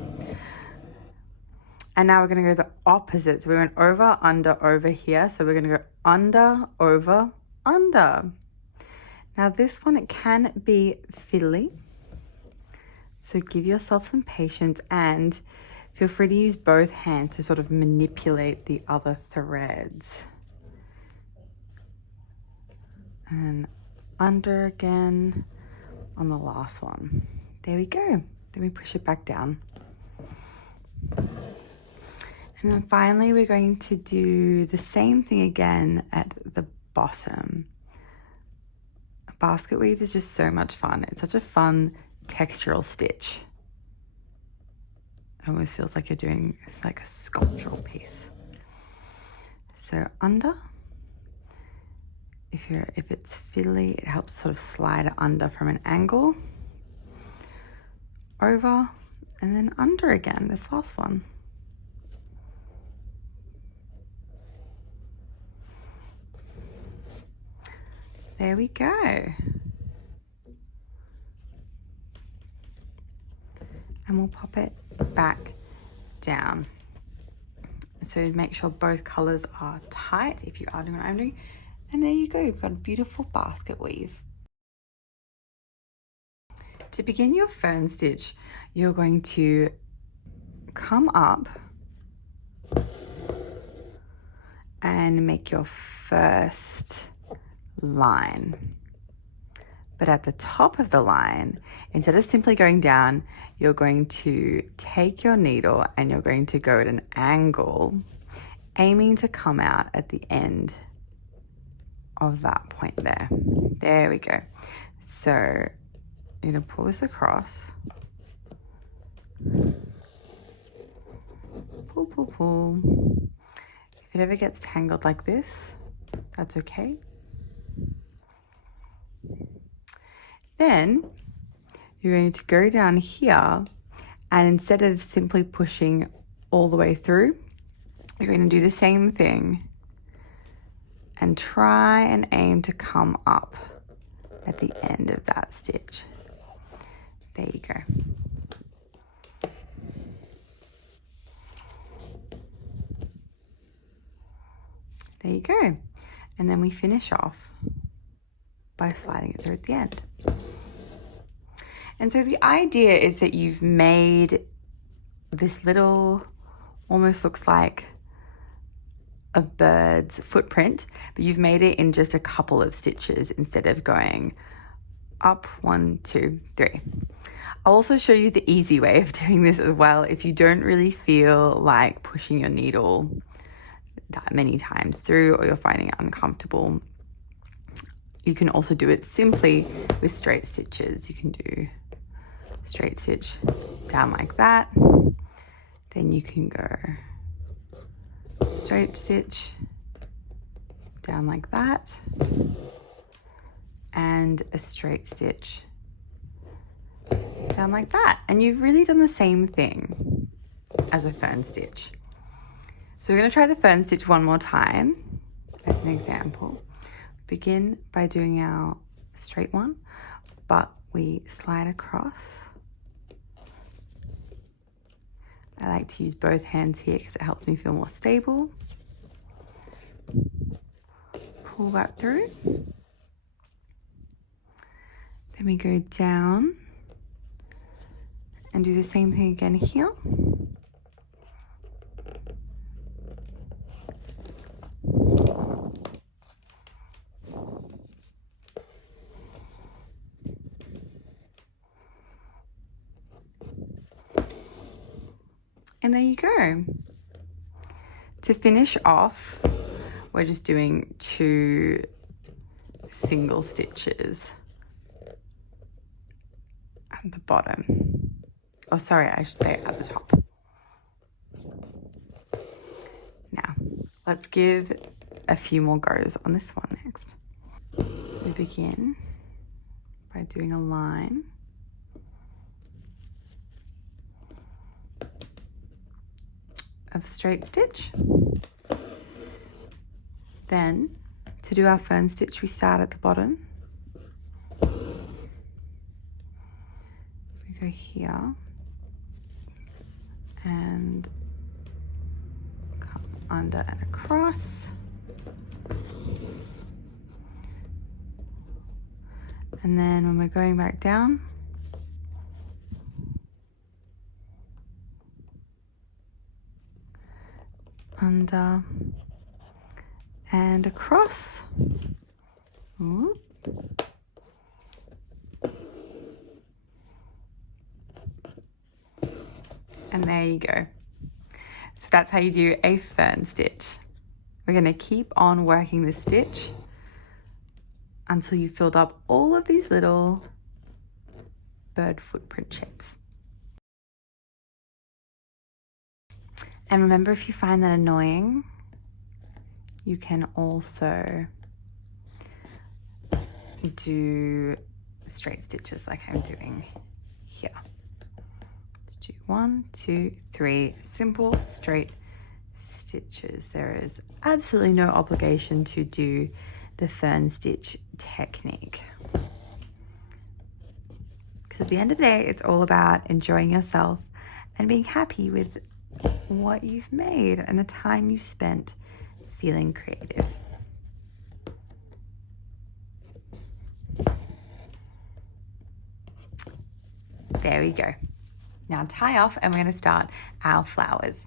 And now we're going to go the opposite. So we went over, under, over here. So we're going to go under, over, under. Now this one, it can be fiddly. So give yourself some patience and feel free to use both hands to sort of manipulate the other threads. And under again on the last one. There we go. Then we push it back down. And then finally, we're going to do the same thing again at the bottom. A basket weave is just so much fun. It's such a fun textural stitch. It almost feels like you're doing like a sculptural piece. So under, if it's fiddly, it helps sort of slide it under from an angle. Over, and then under again, this last one. There we go. And we'll pop it back down. So make sure both colors are tight if you are doing what I'm doing. And there you go, you've got a beautiful basket weave. To begin your fern stitch, you're going to come up and make your first line. But at the top of the line, instead of simply going down, you're going to take your needle and you're going to go at an angle, aiming to come out at the end of that point there. There we go. So you're going to pull this across. Pull, pull, pull. If it ever gets tangled like this, that's okay. Then you're going to go down here, and instead of simply pushing all the way through, you're going to do the same thing and try and aim to come up at the end of that stitch. There you go. There you go. And then we finish off by sliding it through at the end. And so the idea is that you've made this little, almost looks like a bird's footprint, but you've made it in just a couple of stitches instead of going up 1, 2, 3. I'll also show you the easy way of doing this as well if you don't really feel like pushing your needle that many times through, or you're finding it uncomfortable. You can also do it simply with straight stitches. You can do straight stitch down like that. Then you can go straight stitch down like that. and a straight stitch down like that. And you've really done the same thing as a fern stitch. So we're going to try the fern stitch one more time as an example. Begin by doing our straight one, but we slide across. I like to use both hands here because it helps me feel more stable. Pull that through. Then we go down and do the same thing again here. And there you go. To finish off, we're just doing 2 single stitches at the bottom. Oh, sorry, I should say at the top. Now, let's give a few more goes on this one next. We begin by doing a line. Of straight stitch. Then to do our fern stitch, we start at the bottom. We go here and come under and across. And then when we're going back down, under and across. Ooh. And there you go. So that's how you do a fern stitch. We're going to keep on working this stitch until you've filled up all of these little bird footprint shapes. And remember, if you find that annoying, you can also do straight stitches like I'm doing here. Let's do 1, 2, 3 simple straight stitches. There is absolutely no obligation to do the fern stitch technique. Because at the end of the day, it's all about enjoying yourself and being happy with what you've made and the time you spent feeling creative. There we go. Now tie off and we're going to start our flowers.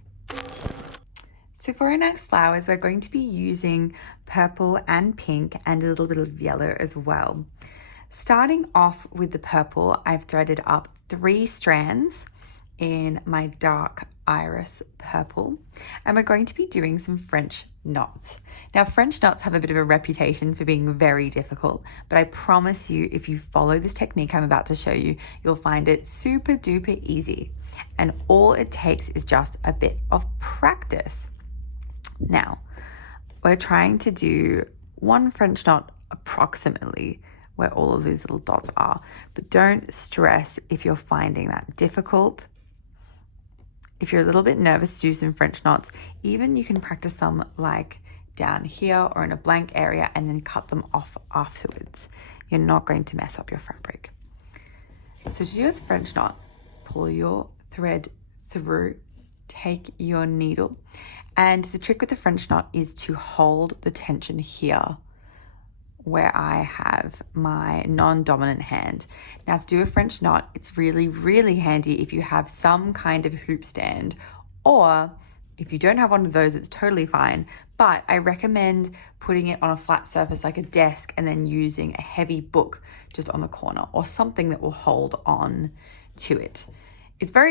So for our next flowers, we're going to be using purple and pink and a little bit of yellow as well. Starting off with the purple, I've threaded up 3 strands in my dark iris purple, and we're going to be doing some French knots. Now, French knots have a bit of a reputation for being very difficult, but I promise you, if you follow this technique I'm about to show you, you'll find it super duper easy. And all it takes is just a bit of practice. Now, we're trying to do 1 French knot approximately where all of these little dots are, but don't stress if you're finding that difficult. If you're a little bit nervous to do some French knots, even you can practice some like down here or in a blank area and then cut them off afterwards. You're not going to mess up your fabric. So to do a French knot, pull your thread through, take your needle, and the trick with the French knot is to hold the tension here where I have my non-dominant hand. Now, to do a French knot, it's really, really handy if you have some kind of hoop stand, or if you don't have one of those, it's totally fine. But I recommend putting it on a flat surface like a desk and then using a heavy book just on the corner or something that will hold on to it.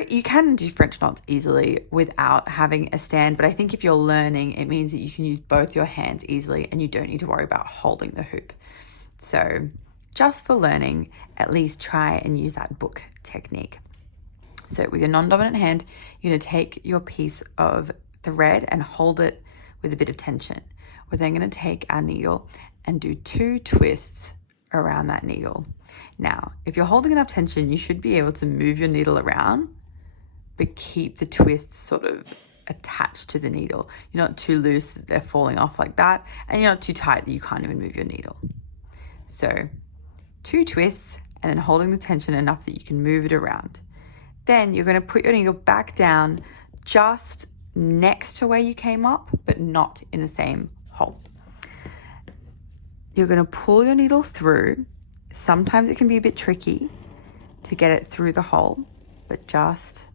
You can do French knots easily without having a stand, but I think if you're learning, it means that you can use both your hands easily and you don't need to worry about holding the hoop. So just for learning, at least try and use that book technique. So with your non-dominant hand, you're going to take your piece of thread and hold it with a bit of tension. We're then going to take our needle and do 2 twists around that needle. Now, if you're holding enough tension, you should be able to move your needle around, but keep the twists sort of attached to the needle. You're not too loose that they're falling off like that, and you're not too tight that you can't even move your needle. So 2 twists and then holding the tension enough that you can move it around. Then you're going to put your needle back down just next to where you came up, but not in the same hole. You're going to pull your needle through. Sometimes it can be a bit tricky to get it through the hole, but just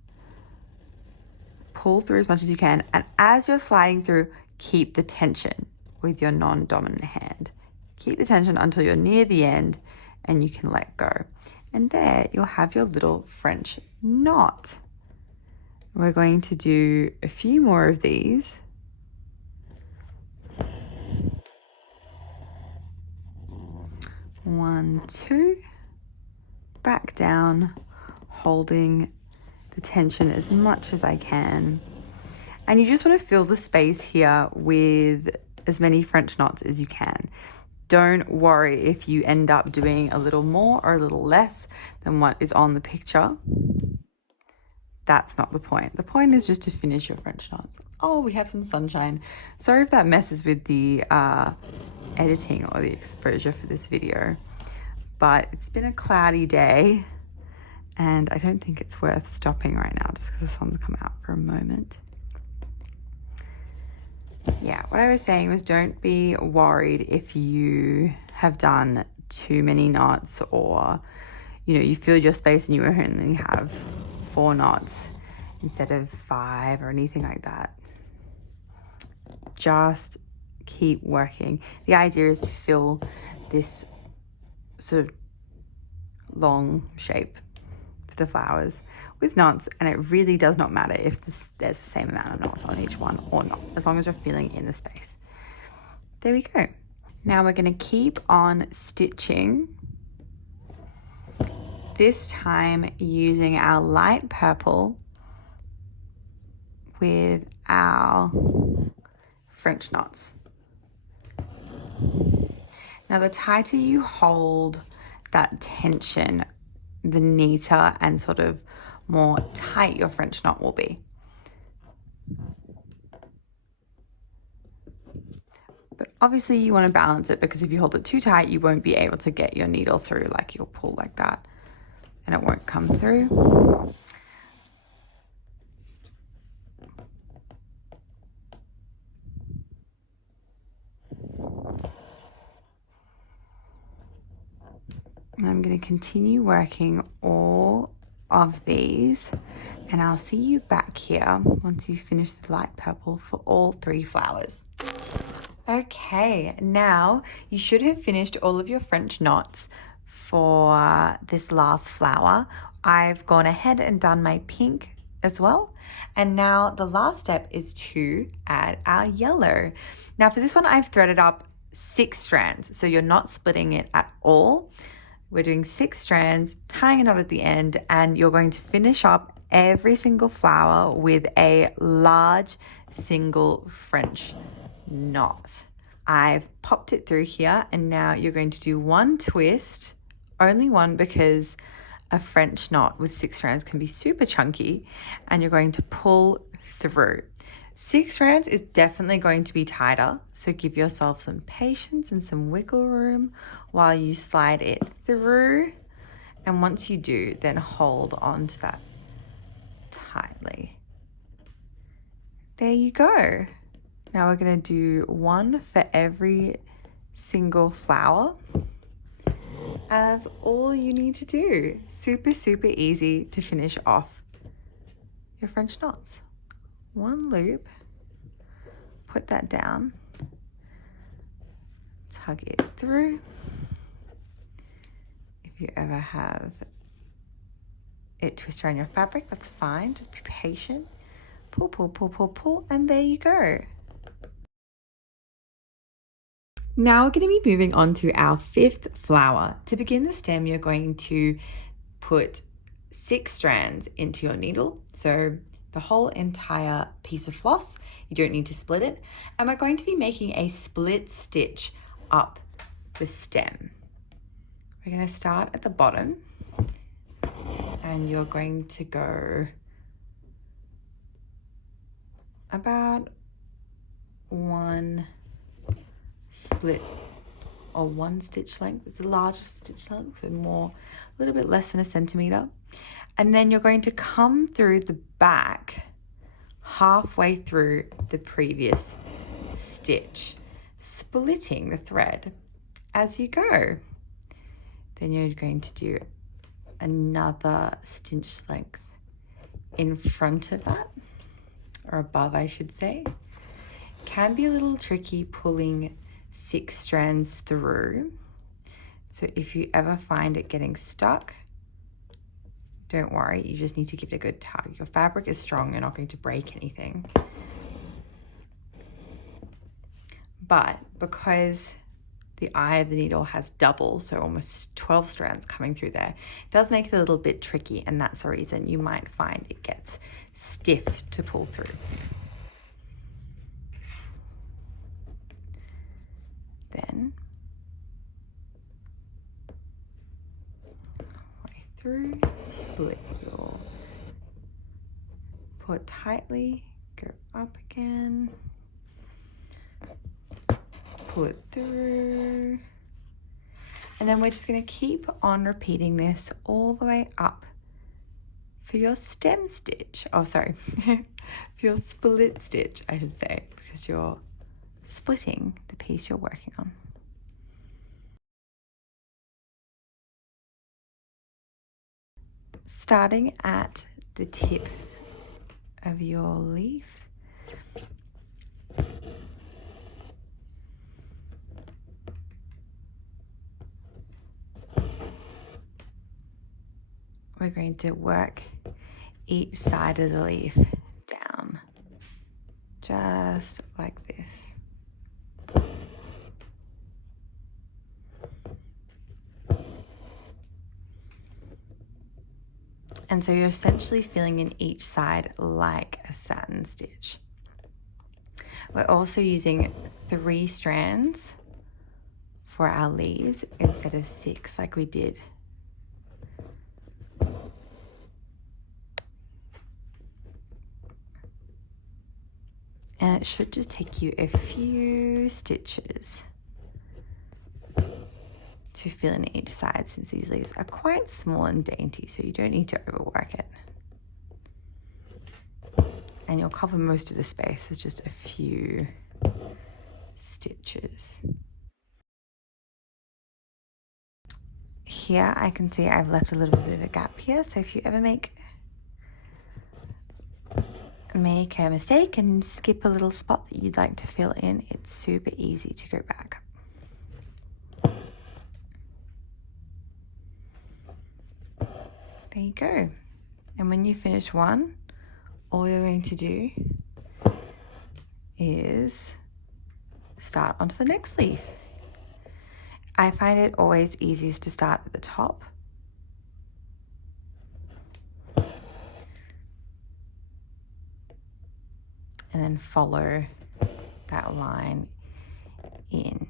pull through as much as you can. And as you're sliding through, keep the tension with your non-dominant hand. Keep the tension until you're near the end and you can let go. And there you'll have your little French knot. We're going to do a few more of these. One, two, back down, holding the tension as much as I can. And you just want to fill the space here with as many French knots as you can. Don't worry if you end up doing a little more or a little less than what is on the picture. That's not the point. The point is just to finish your French knots. Oh, we have some sunshine. Sorry if that messes with the editing or the exposure for this video, but it's been a cloudy day and I don't think it's worth stopping right now just because the sun's come out for a moment. Yeah, what I was saying was don't be worried if you have done too many knots or, you know, you filled your space and you only have 4 knots instead of 5 or anything like that. Just keep working. The idea is to fill this sort of long shape for the flowers with knots, and it really does not matter if there's the same amount of knots on each one or not, as long as you're filling in the space. There we go. Now we're going to keep on stitching, this time using our light purple with our French knots. Now the tighter you hold that tension, the neater and sort of more tight your French knot will be. But obviously you want to balance it, because if you hold it too tight, you won't be able to get your needle through. Like you'll pull like that and it won't come through. And I'm going to continue working all of these, and I'll see you back here once you finish the light purple for all 3 flowers. Okay, now you should have finished all of your French knots for this last flower. I've gone ahead and done my pink as well. And now the last step is to add our yellow. Now for this one, I've threaded up 6 strands, so you're not splitting it at all. We're doing 6 strands, tying a knot at the end, and you're going to finish up every single flower with a large single French knot. I've popped it through here, and now you're going to do 1 twist, only one, because a French knot with 6 strands can be super chunky, and you're going to pull through. 6 strands is definitely going to be tighter, so give yourself some patience and some wiggle room while you slide it through. And once you do, then hold on to that tightly. There you go. Now we're going to do 1 for every single flower. And that's all you need to do. Super, super easy to finish off your French knots. 1 loop, put that down, tug it through. If you ever have it twist around your fabric, that's fine, just be patient. Pull, pull, pull, pull, pull, and there you go. Now we're going to be moving on to our 5th flower. To begin the stem, you're going to put 6 strands into your needle. So the whole entire piece of floss, you don't need to split it. And we're going to be making a split stitch up the stem. We're going to start at the bottom, and you're going to go about one split or one stitch length. It's the largest stitch length, so more, a little bit less than a centimeter. And then you're going to come through the back halfway through the previous stitch, splitting the thread as you go. Then you're going to do another stitch length in front of that, or above, I should say. Can be a little tricky pulling 6 strands through. So if you ever find it getting stuck, don't worry, you just need to give it a good tug. Your fabric is strong, you're not going to break anything. But because the eye of the needle has double, so almost 12 strands coming through there, it does make it a little bit tricky, and that's the reason you might find it gets stiff to pull through. Then way through, split your, pull it tightly, go up again, pull it through, and then we're just going to keep on repeating this all the way up for your stem stitch. Oh, sorry, for your split stitch, I should say, because you're splitting the piece you're working on. Starting at the tip of your leaf, we're going to work each side of the leaf down, just like this. And so you're essentially filling in each side like a satin stitch. We're also using 3 strands for our leaves instead of 6 like we did. And it should just take you a few stitches to fill in each side, since these leaves are quite small and dainty, so you don't need to overwork it. And you'll cover most of the space with just a few stitches. Here I can see I've left a little bit of a gap here, so if you ever make a mistake and skip a little spot that you'd like to fill in, it's super easy to go back. There you go. And when you finish one, all you're going to do is start onto the next leaf. I find it always easiest to start at the top. And then follow that line in.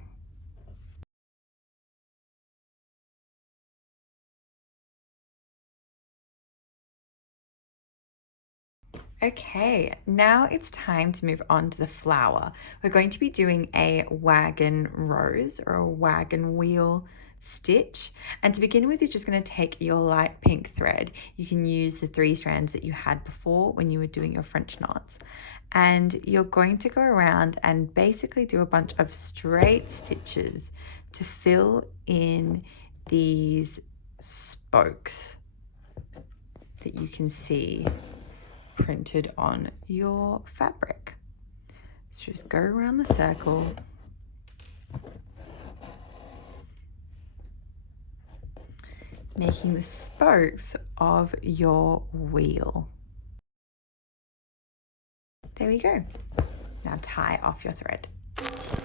Okay, now it's time to move on to the flower. We're going to be doing a wagon rose or a wagon wheel stitch. And to begin with, you're just going to take your light pink thread. You can use the 3 strands that you had before when you were doing your French knots. And you're going to go around and basically do a bunch of straight stitches to fill in these spokes that you can see printed on your fabric. So just go around the circle, making the spokes of your wheel. There we go. Now tie off your thread.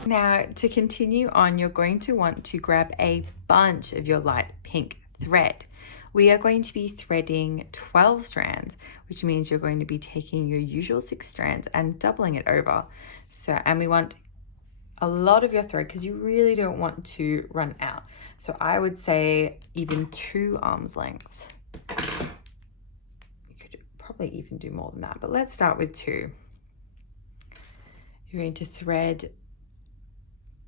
Now to continue on, you're going to want to grab a bunch of your light pink thread. We are going to be threading 12 strands, which means you're going to be taking your usual 6 strands and doubling it over. And we want a lot of your thread because you really don't want to run out. So I would say even 2 arms lengths. You could probably even do more than that, but let's start with 2. You're going to thread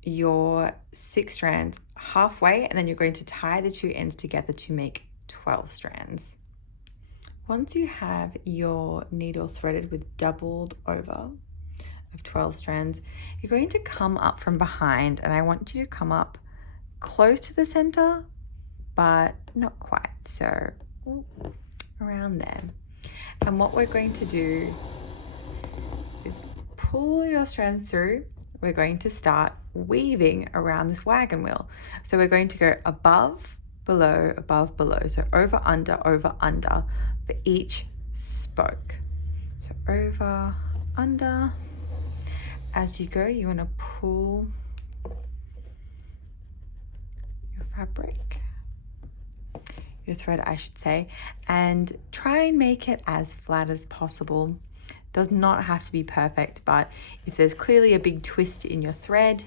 your 6 strands halfway, and then you're going to tie the 2 ends together to make 12 strands. Once you have your needle threaded with doubled over of 12 strands, you're going to come up from behind, and I want you to come up close to the center, but not quite, so around there. And what we're going to do is pull your strand through. We're going to start weaving around this wagon wheel. So we're going to go above, below, above, below. So over, under for each spoke. So over, under. As you go, you want to pull your fabric, your thread, I should say, and try and make it as flat as possible. Does not have to be perfect, but if there's clearly a big twist in your thread,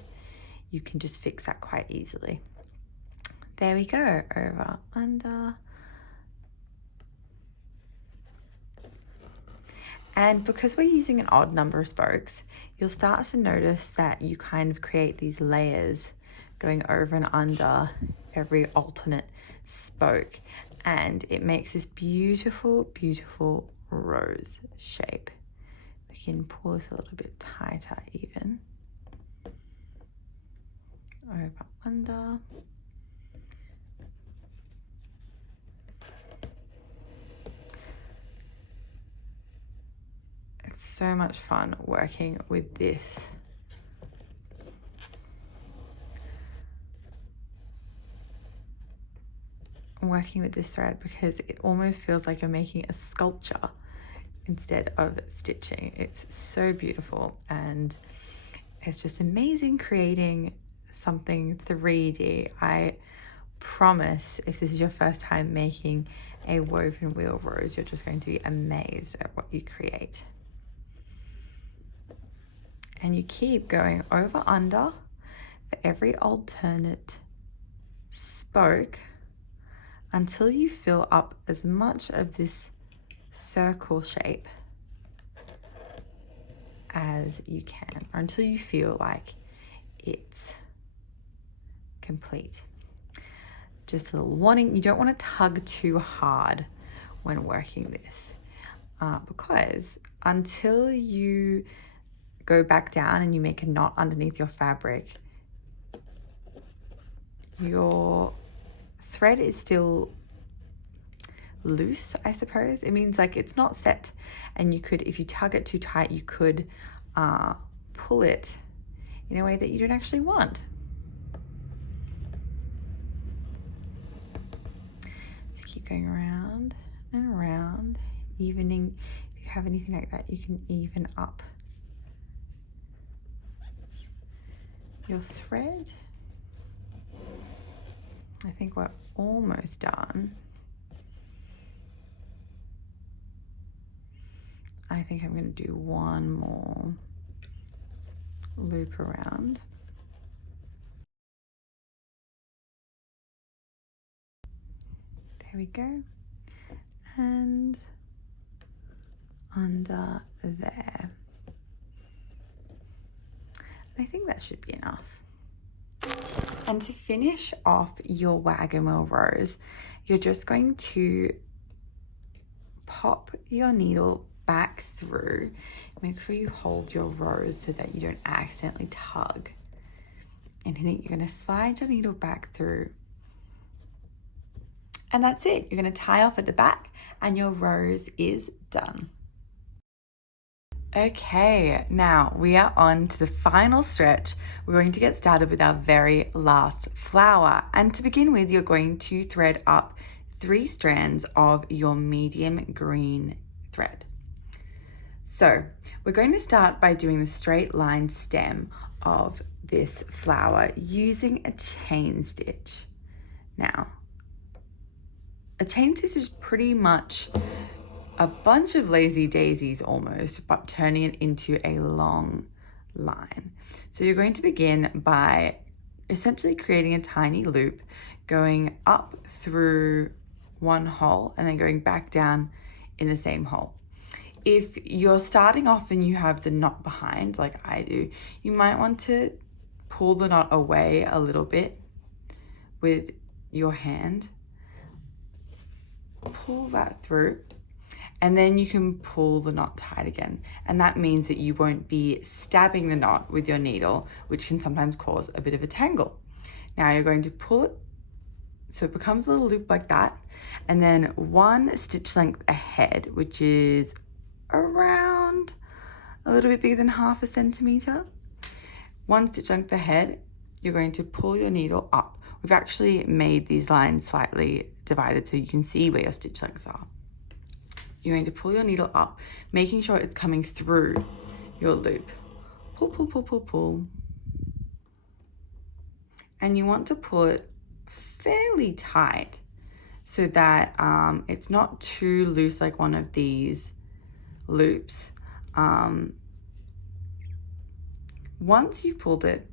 you can just fix that quite easily. There we go, over, under. And because we're using an odd number of spokes, you'll start to notice that you kind of create these layers going over and under every alternate spoke. And it makes this beautiful, beautiful rose shape. We can pull this a little bit tighter even. Over, under. It's so much fun working with this. Working with this thread because it almost feels like you're making a sculpture instead of stitching. It's so beautiful, and it's just amazing creating something 3D. I promise if this is your first time making a woven wheel rose, you're just going to be amazed at what you create. And you keep going over under for every alternate spoke until you fill up as much of this circle shape as you can, or until you feel like it's complete. Just a little warning, you don't want to tug too hard when working this, because until you go back down and you make a knot underneath your fabric, your thread is still loose, I suppose. It means like it's not set, and you could, if you tug it too tight, you could pull it in a way that you don't actually want. So keep going around and around, evening. If you have anything like that, you can even up your thread. I think we're almost done. I think I'm going to do one more loop around. There we go. And under there. I think that should be enough. And to finish off your wagon wheel rose, you're just going to pop your needle back through. Make sure you hold your rose so that you don't accidentally tug. And then you're going to slide your needle back through. And that's it. You're going to tie off at the back and your rose is done. Okay, now we are on to the final stretch. We're going to get started with our very last flower. And to begin with, you're going to thread up 3 strands of your medium green thread. So we're going to start by doing the straight line stem of this flower using a chain stitch. Now, a chain stitch is pretty much a bunch of lazy daisies almost, but turning it into a long line. So you're going to begin by essentially creating a tiny loop, going up through one hole and then going back down in the same hole. If you're starting off and you have the knot behind, like I do, you might want to pull the knot away a little bit with your hand, pull that through, and then you can pull the knot tight again. And that means that you won't be stabbing the knot with your needle, which can sometimes cause a bit of a tangle. Now you're going to pull it so it becomes a little loop like that, and then one stitch length ahead, which is around a little bit bigger than 1/2 centimeter. One stitch length ahead, you're going to pull your needle up. We've actually made these lines slightly divided so you can see where your stitch lengths are. You're going to pull your needle up, making sure it's coming through your loop. Pull, pull, pull, pull, pull. And you want to pull it fairly tight so that it's not too loose like one of these loops. Once you've pulled it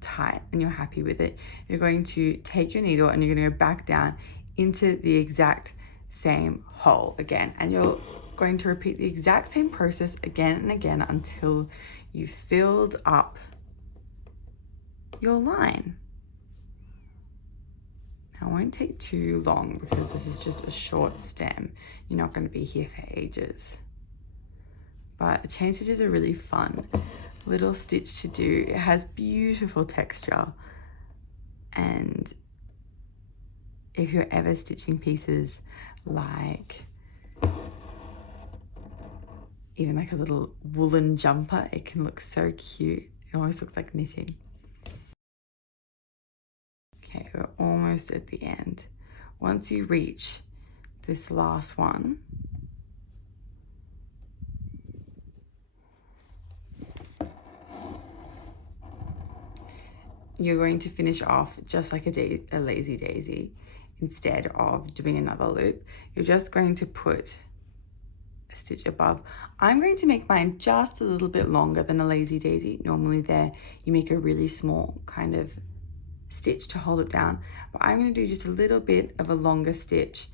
tight and you're happy with it, you're going to take your needle and you're going to go back down into the exact same hole again, and you're going to repeat the exact same process again and again until you filled up your line. Now, it won't take too long because this is just a short stem. You're not going to be here for ages. But chain stitches are really fun little stitch to do. It has beautiful texture, and if you're ever stitching pieces like even like a little woolen jumper, it can look so cute. It almost looks like knitting. Okay, we're almost at the end. Once you reach this last one, you're going to finish off just like a lazy daisy. Instead of doing another loop, you're just going to put a stitch above. I'm going to make mine just a little bit longer than a lazy daisy. Normally there you make a really small kind of stitch to hold it down, but I'm going to do just a little bit of a longer stitch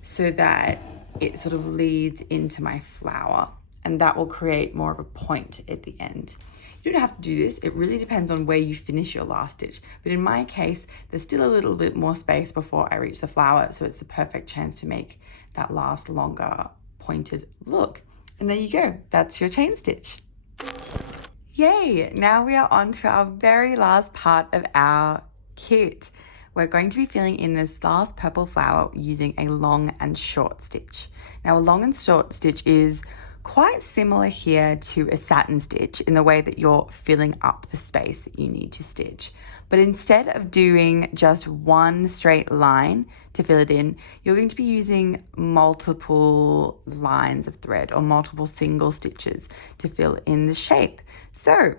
so that it sort of leads into my flower, and that will create more of a point at the end. You don't have to do this. It really depends on where you finish your last stitch. But in my case, there's still a little bit more space before I reach the flower, so it's the perfect chance to make that last longer pointed look. And there you go. That's your chain stitch. Yay! Now we are on to our very last part of our kit. We're going to be filling in this last purple flower using a long and short stitch. Now, a long and short stitch is quite similar here to a satin stitch in the way that you're filling up the space that you need to stitch. But instead of doing just one straight line to fill it in, you're going to be using multiple lines of thread or multiple single stitches to fill in the shape. So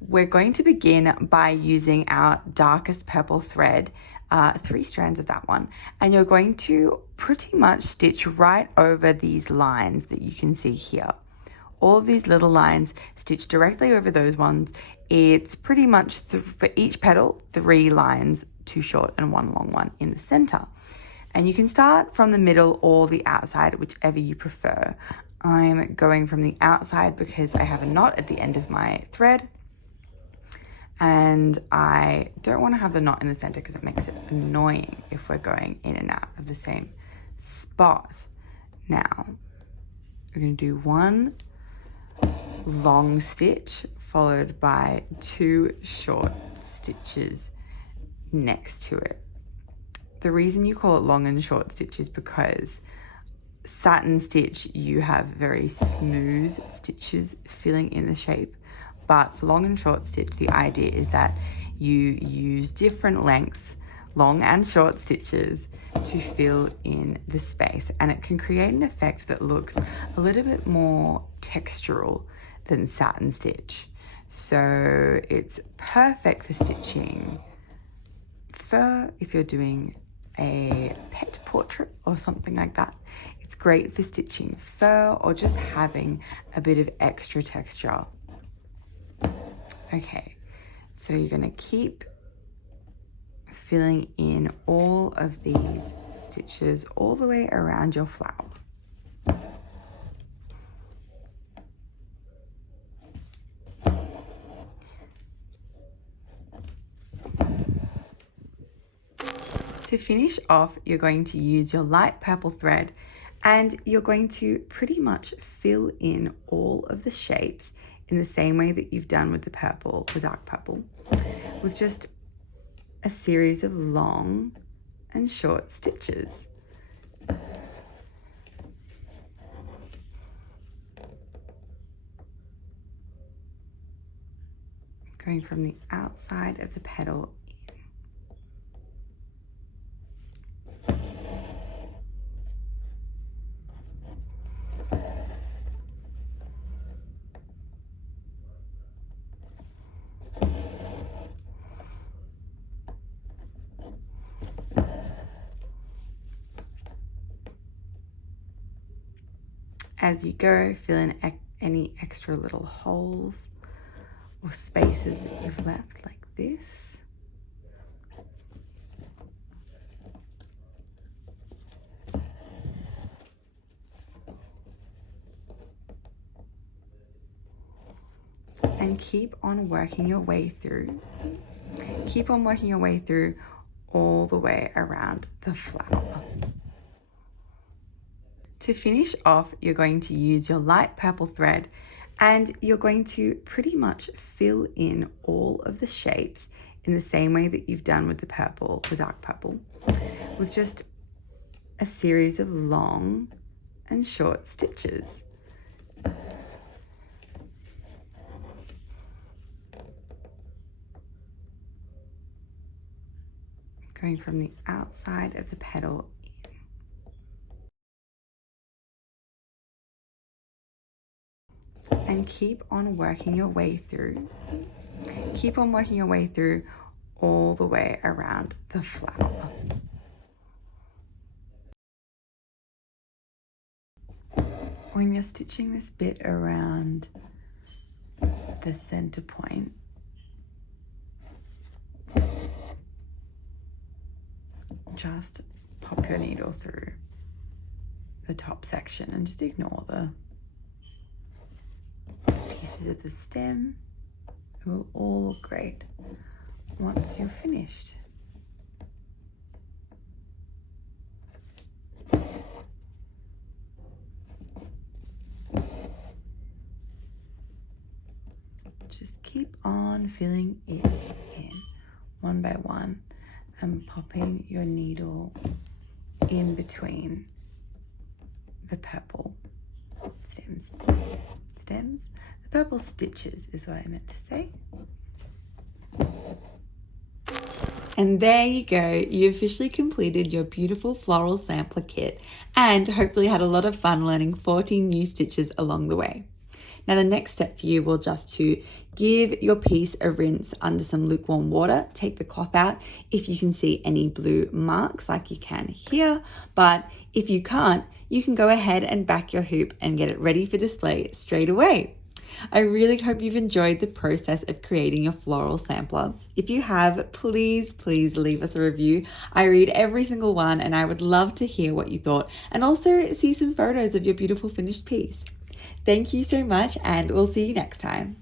we're going to begin by using our darkest purple thread, 3 strands of that one, and you're going to pretty much stitch right over these lines that you can see here. All of these little lines, stitch directly over those ones. It's pretty much for each petal, 3 lines, 2 short and 1 long one in the center. And you can start from the middle or the outside, whichever you prefer. I'm going from the outside because I have a knot at the end of my thread, and I don't want to have the knot in the center because it makes it annoying if we're going in and out of the same spot. Now, we're going to do 1 long stitch followed by 2 short stitches next to it. The reason you call it long and short stitch is because satin stitch, you have very smooth stitches filling in the shape. But for long and short stitch, the idea is that you use different lengths, long and short stitches, to fill in the space. And it can create an effect that looks a little bit more textural than satin stitch. So it's perfect for stitching fur if you're doing a pet portrait or something like that. It's great for stitching fur or just having a bit of extra texture. Okay, so you're going to keep filling in all of these stitches all the way around your flower. To finish off, you're going to use your light purple thread and you're going to pretty much fill in all of the shapes in the same way that you've done with the purple, the dark purple, with just a series of long and short stitches. Going from the outside of the petal as you go, fill in any extra little holes or spaces that you've left like this. And keep on working your way through. Keep on working your way through all the way around the flower. To finish off, you're going to use your light purple thread and you're going to pretty much fill in all of the shapes in the same way that you've done with the purple, the dark purple, with just a series of long and short stitches. Going from the outside of the petal in. And keep on working your way through. Keep on working your way through all the way around the flower. When you're stitching this bit around the center point, just pop your needle through the top section and just ignore the pieces of the stem. It will all look great once you're finished. Just keep on filling it in one by one and popping your needle in between the purple stems. The purple stitches is what I meant to say. And there you go, you officially completed your beautiful floral sampler kit and hopefully had a lot of fun learning 14 new stitches along the way. Now the next step for you will just to give your piece a rinse under some lukewarm water, take the cloth out if you can see any blue marks like you can here, but if you can't, you can go ahead and back your hoop and get it ready for display straight away. I really hope you've enjoyed the process of creating your floral sampler. If you have, please leave us a review. I read every single one and I would love to hear what you thought and also see some photos of your beautiful finished piece. Thank you so much and we'll see you next time.